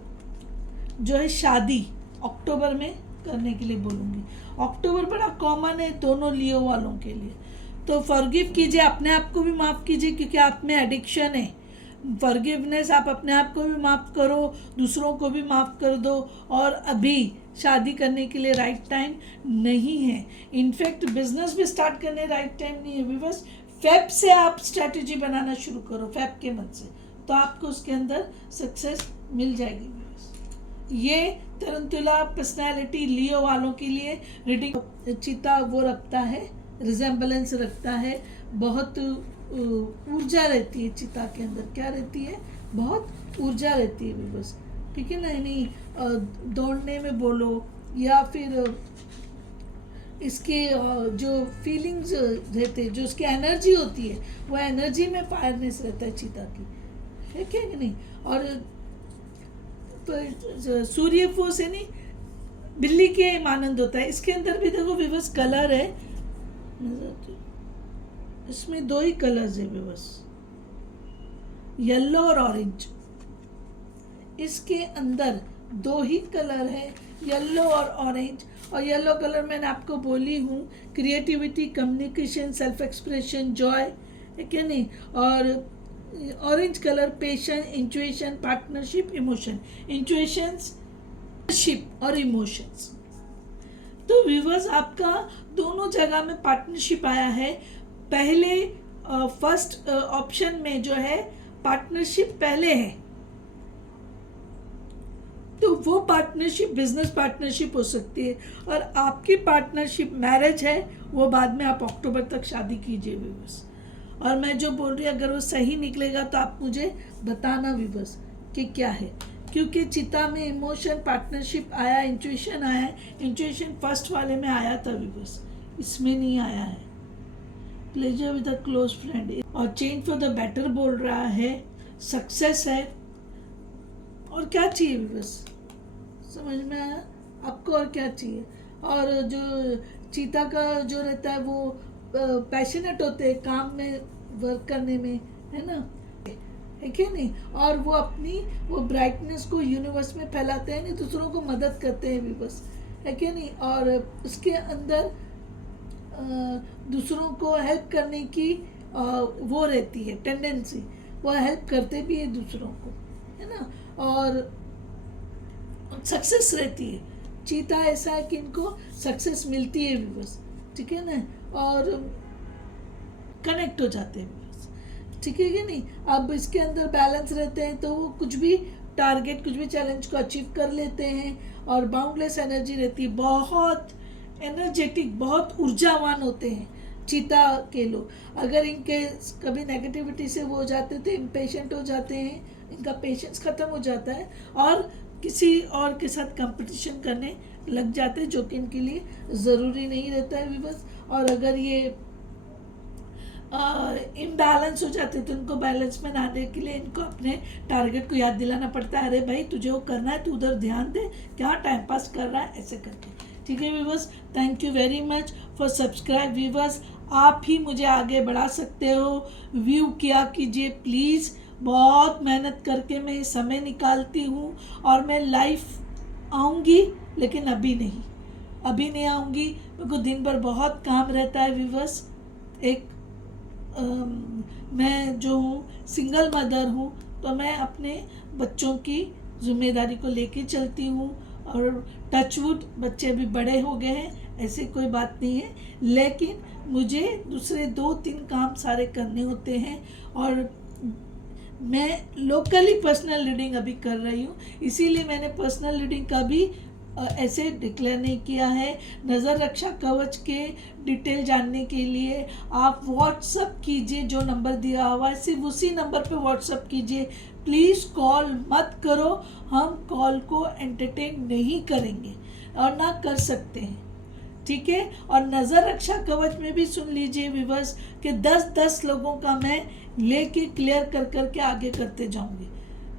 जो है शादी अक्टूबर में करने के लिए बोलूँगी। अक्टूबर बड़ा कॉमन है दोनों लियो वालों के लिए, तो फॉरगिव कीजिए, अपने आप को भी माफ़ कीजिए, क्योंकि आप में एडिक्शन है। फॉरगिवनेस, आप अपने आप को भी माफ़ करो, दूसरों को भी माफ़ कर दो, और अभी शादी करने के लिए राइट टाइम नहीं है। इनफैक्ट बिजनेस भी स्टार्ट करने राइट टाइम नहीं है। बस फेब से आप स्ट्रैटेजी बनाना शुरू करो, फेब के मंथ से, तो आपको उसके अंदर सक्सेस मिल जाएगी। ये तरंतुला पर्सनालिटी लियो वालों के लिए रीडिंग चिता वो रखता है, रिजेम्बलेंस रखता है, बहुत ऊर्जा रहती है चिता के अंदर। क्या रहती है? बहुत ऊर्जा रहती है बस, ठीक है ना। यानी दौड़ने में बोलो, या फिर इसके जो फीलिंग्स रहते हैं, जो उसकी एनर्जी होती है, वो एनर्जी में फायरनेस रहता है चीता की, है क्या कि नहीं। और तो सूर्य फोर्स है नहीं, बिल्ली के आनंद होता है। इसके अंदर भी देखो विवश कलर है, इसमें 2 ही कलर्स है विवश, येलो और ऑरेंज। इसके अंदर 2 ही कलर है, येलो और ऑरेंज। और येलो कलर मैंने आपको बोली हूँ creativity, communication, self expression, Joy, है क्या नहीं। और orange colour patience, intuition, partnership, emotion. Intuitions, ship और इमोशंस। तो व्यूवर्स आपका दोनों जगह में पार्टनरशिप आया है। पहले फर्स्ट ऑप्शन में जो है पार्टनरशिप पहले है, तो वो पार्टनरशिप बिजनेस पार्टनरशिप हो सकती है। और आपकी पार्टनरशिप मैरिज है, वो बाद में आप अक्टूबर तक शादी कीजिए व्यूअर्स। और मैं जो बोल रही हूँ अगर वो सही निकलेगा तो आप मुझे बताना व्यूअर्स कि क्या है, क्योंकि चिता में इमोशन पार्टनरशिप आया, इंट्यूशन आया है। इंट्यूशन फर्स्ट वाले में आया था व्यूअर्स, इसमें नहीं आया है। Pleasure with a close friend और चेंज फॉर द बेटर बोल रहा है, सक्सेस है। और क्या चाहिए व्यूअर्स, समझ में आया आपको? और क्या चाहिए? और जो चीता का जो रहता है वो पैशनेट होते हैं काम में, वर्क करने में, है ना, है कि नहीं? और वो अपनी वो ब्राइटनेस को यूनिवर्स में फैलाते हैं, नहीं दूसरों को मदद करते हैं भी बस, है कि नहीं? और उसके अंदर दूसरों को हेल्प करने की वो रहती है टेंडेंसी, वो हेल्प करते भी है दूसरों को, है ना। और सक्सेस रहती है। चीता ऐसा है कि इनको सक्सेस मिलती है भी बस, ठीक है ना। और कनेक्ट हो जाते हैं बस, ठीक है कि नहीं? अब इसके अंदर बैलेंस रहते हैं तो वो कुछ भी टारगेट, कुछ भी चैलेंज को अचीव कर लेते हैं। और बाउंडलेस एनर्जी रहती है, बहुत एनर्जेटिक, बहुत ऊर्जावान होते हैं चीता के लोग। अगर इनके कभी नेगेटिविटी से वो हो जाते तो इम्पेशेंट हो जाते हैं, इनका पेशेंस ख़त्म हो जाता है और किसी और के साथ कंपटीशन करने लग जाते हैं, जो कि इनके लिए ज़रूरी नहीं रहता है भी बस। और अगर ये इम्बैलेंस हो जाते तो इनको बैलेंस में लाने के लिए इनको अपने टारगेट को याद दिलाना पड़ता है, अरे भाई तुझे वो करना है, तू उधर ध्यान दे, क्या टाइम पास कर रहा है, ऐसे करके। ठीक है viewers, thank you very much for subscribe viewers. आप ही मुझे आगे बढ़ा सकते हो, व्यू किया कीजिए प्लीज़। बहुत मेहनत करके मैं समय निकालती हूँ और मैं लाइव आऊँगी, लेकिन अभी नहीं आऊँगी, मेरे को दिन भर बहुत काम रहता है व्यूवर्स। एक मैं जो हूँ सिंगल मदर हूँ, तो मैं अपने बच्चों की जिम्मेदारी को लेके चलती हूँ। और टचवुड बच्चे अभी बड़े हो गए हैं, ऐसी कोई बात नहीं है, लेकिन मुझे दूसरे 2-3 काम सारे करने होते हैं। और मैं लोकली पर्सनल रीडिंग अभी कर रही हूँ, इसीलिए मैंने पर्सनल रीडिंग का भी ऐसे डिक्लेयर नहीं किया है। नज़र रक्षा कवच के डिटेल जानने के लिए आप व्हाट्सअप कीजिए, जो नंबर दिया हुआ है सिर्फ उसी नंबर पे व्हाट्सअप कीजिए, प्लीज़ कॉल मत करो, हम कॉल को एंटरटेन नहीं करेंगे और ना कर सकते हैं, ठीक है। और नज़र रक्षा कवच में भी सुन लीजिए व्यूअर्स कि 10-10 लोगों का मैं लेके क्लियर कर करके आगे करते जाऊंगी,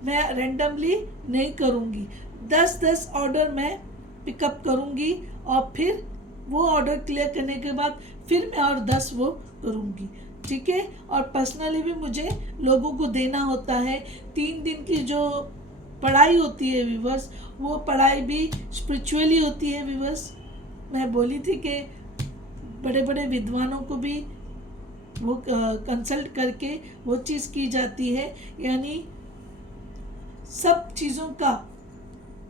मैं रैंडमली नहीं करूंगी। 10-10 ऑर्डर मैं पिकअप करूंगी और फिर वो ऑर्डर क्लियर करने के बाद फिर मैं और 10 वो करूंगी, ठीक है। और पर्सनली भी मुझे लोगों को देना होता है। 3 दिन की जो पढ़ाई होती है व्यूअर्स, वो पढ़ाई भी स्पिरिचुअली होती है व्यूअर्स। मैं बोली थी कि बड़े बड़े विद्वानों को भी वो कंसल्ट करके वो चीज़ की जाती है, यानी सब चीज़ों का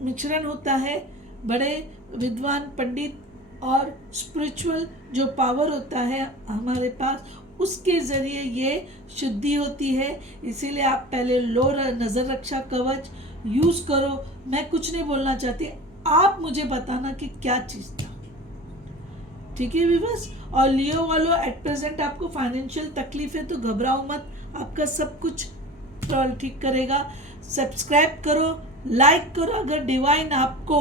मिश्रण होता है। बड़े विद्वान पंडित और स्पिरिचुअल जो पावर होता है हमारे पास, उसके ज़रिए ये शुद्धि होती है। इसीलिए आप पहले लो नज़र रक्षा कवच यूज़ करो। मैं कुछ नहीं बोलना चाहती, आप मुझे बताना कि क्या चीज़ था, ठीक है व्यूअर्स। और लियो वालों, एट प्रेजेंट आपको फाइनेंशियल तकलीफ है तो घबराओ मत, आपका सब कुछ ठीक करेगा। सब्सक्राइब करो, लाइक करो। अगर डिवाइन आपको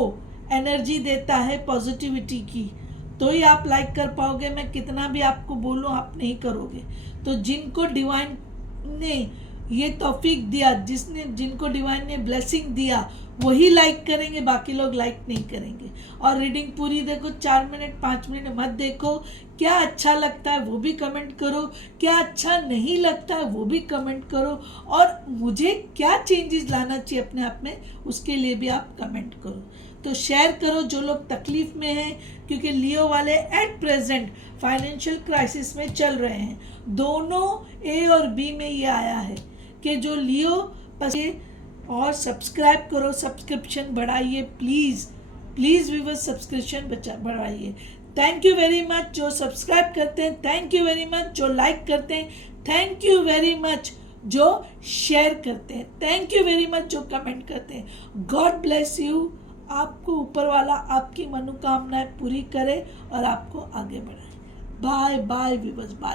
एनर्जी देता है पॉजिटिविटी की, तो ही आप लाइक कर पाओगे। मैं कितना भी आपको बोलूँ आप नहीं करोगे। तो जिनको डिवाइन ने ये तौफीक दिया, जिनको डिवाइन ने ब्लेसिंग दिया, वही लाइक करेंगे, बाकी लोग लाइक नहीं करेंगे। और रीडिंग पूरी देखो, 4 मिनट 5 मिनट मत देखो। क्या अच्छा लगता है वो भी कमेंट करो, क्या अच्छा नहीं लगता है वो भी कमेंट करो, और मुझे क्या चेंजेस लाना चाहिए अपने आप में, उसके लिए भी आप कमेंट करो। तो शेयर करो जो लोग तकलीफ़ में हैं, क्योंकि लियो वाले एट प्रेजेंट फाइनेंशियल क्राइसिस में चल रहे हैं। दोनों ए और बी में ये आया है कि जो लियो और सब्सक्राइब करो, सब्सक्रिप्शन बढ़ाइए प्लीज़ व्यूअर्स, सब्सक्रिप्शन बढ़ाइए। थैंक यू वेरी मच जो सब्सक्राइब करते हैं, थैंक यू वेरी मच जो लाइक करते हैं, थैंक यू वेरी मच जो शेयर करते हैं। थैंक यू वेरी मच जो कमेंट करते हैं। God bless you. आपको ऊपर वाला आपकी मनोकामनाएं पूरी करे और आपको आगे बढ़ाए। Bye bye viewers, bye.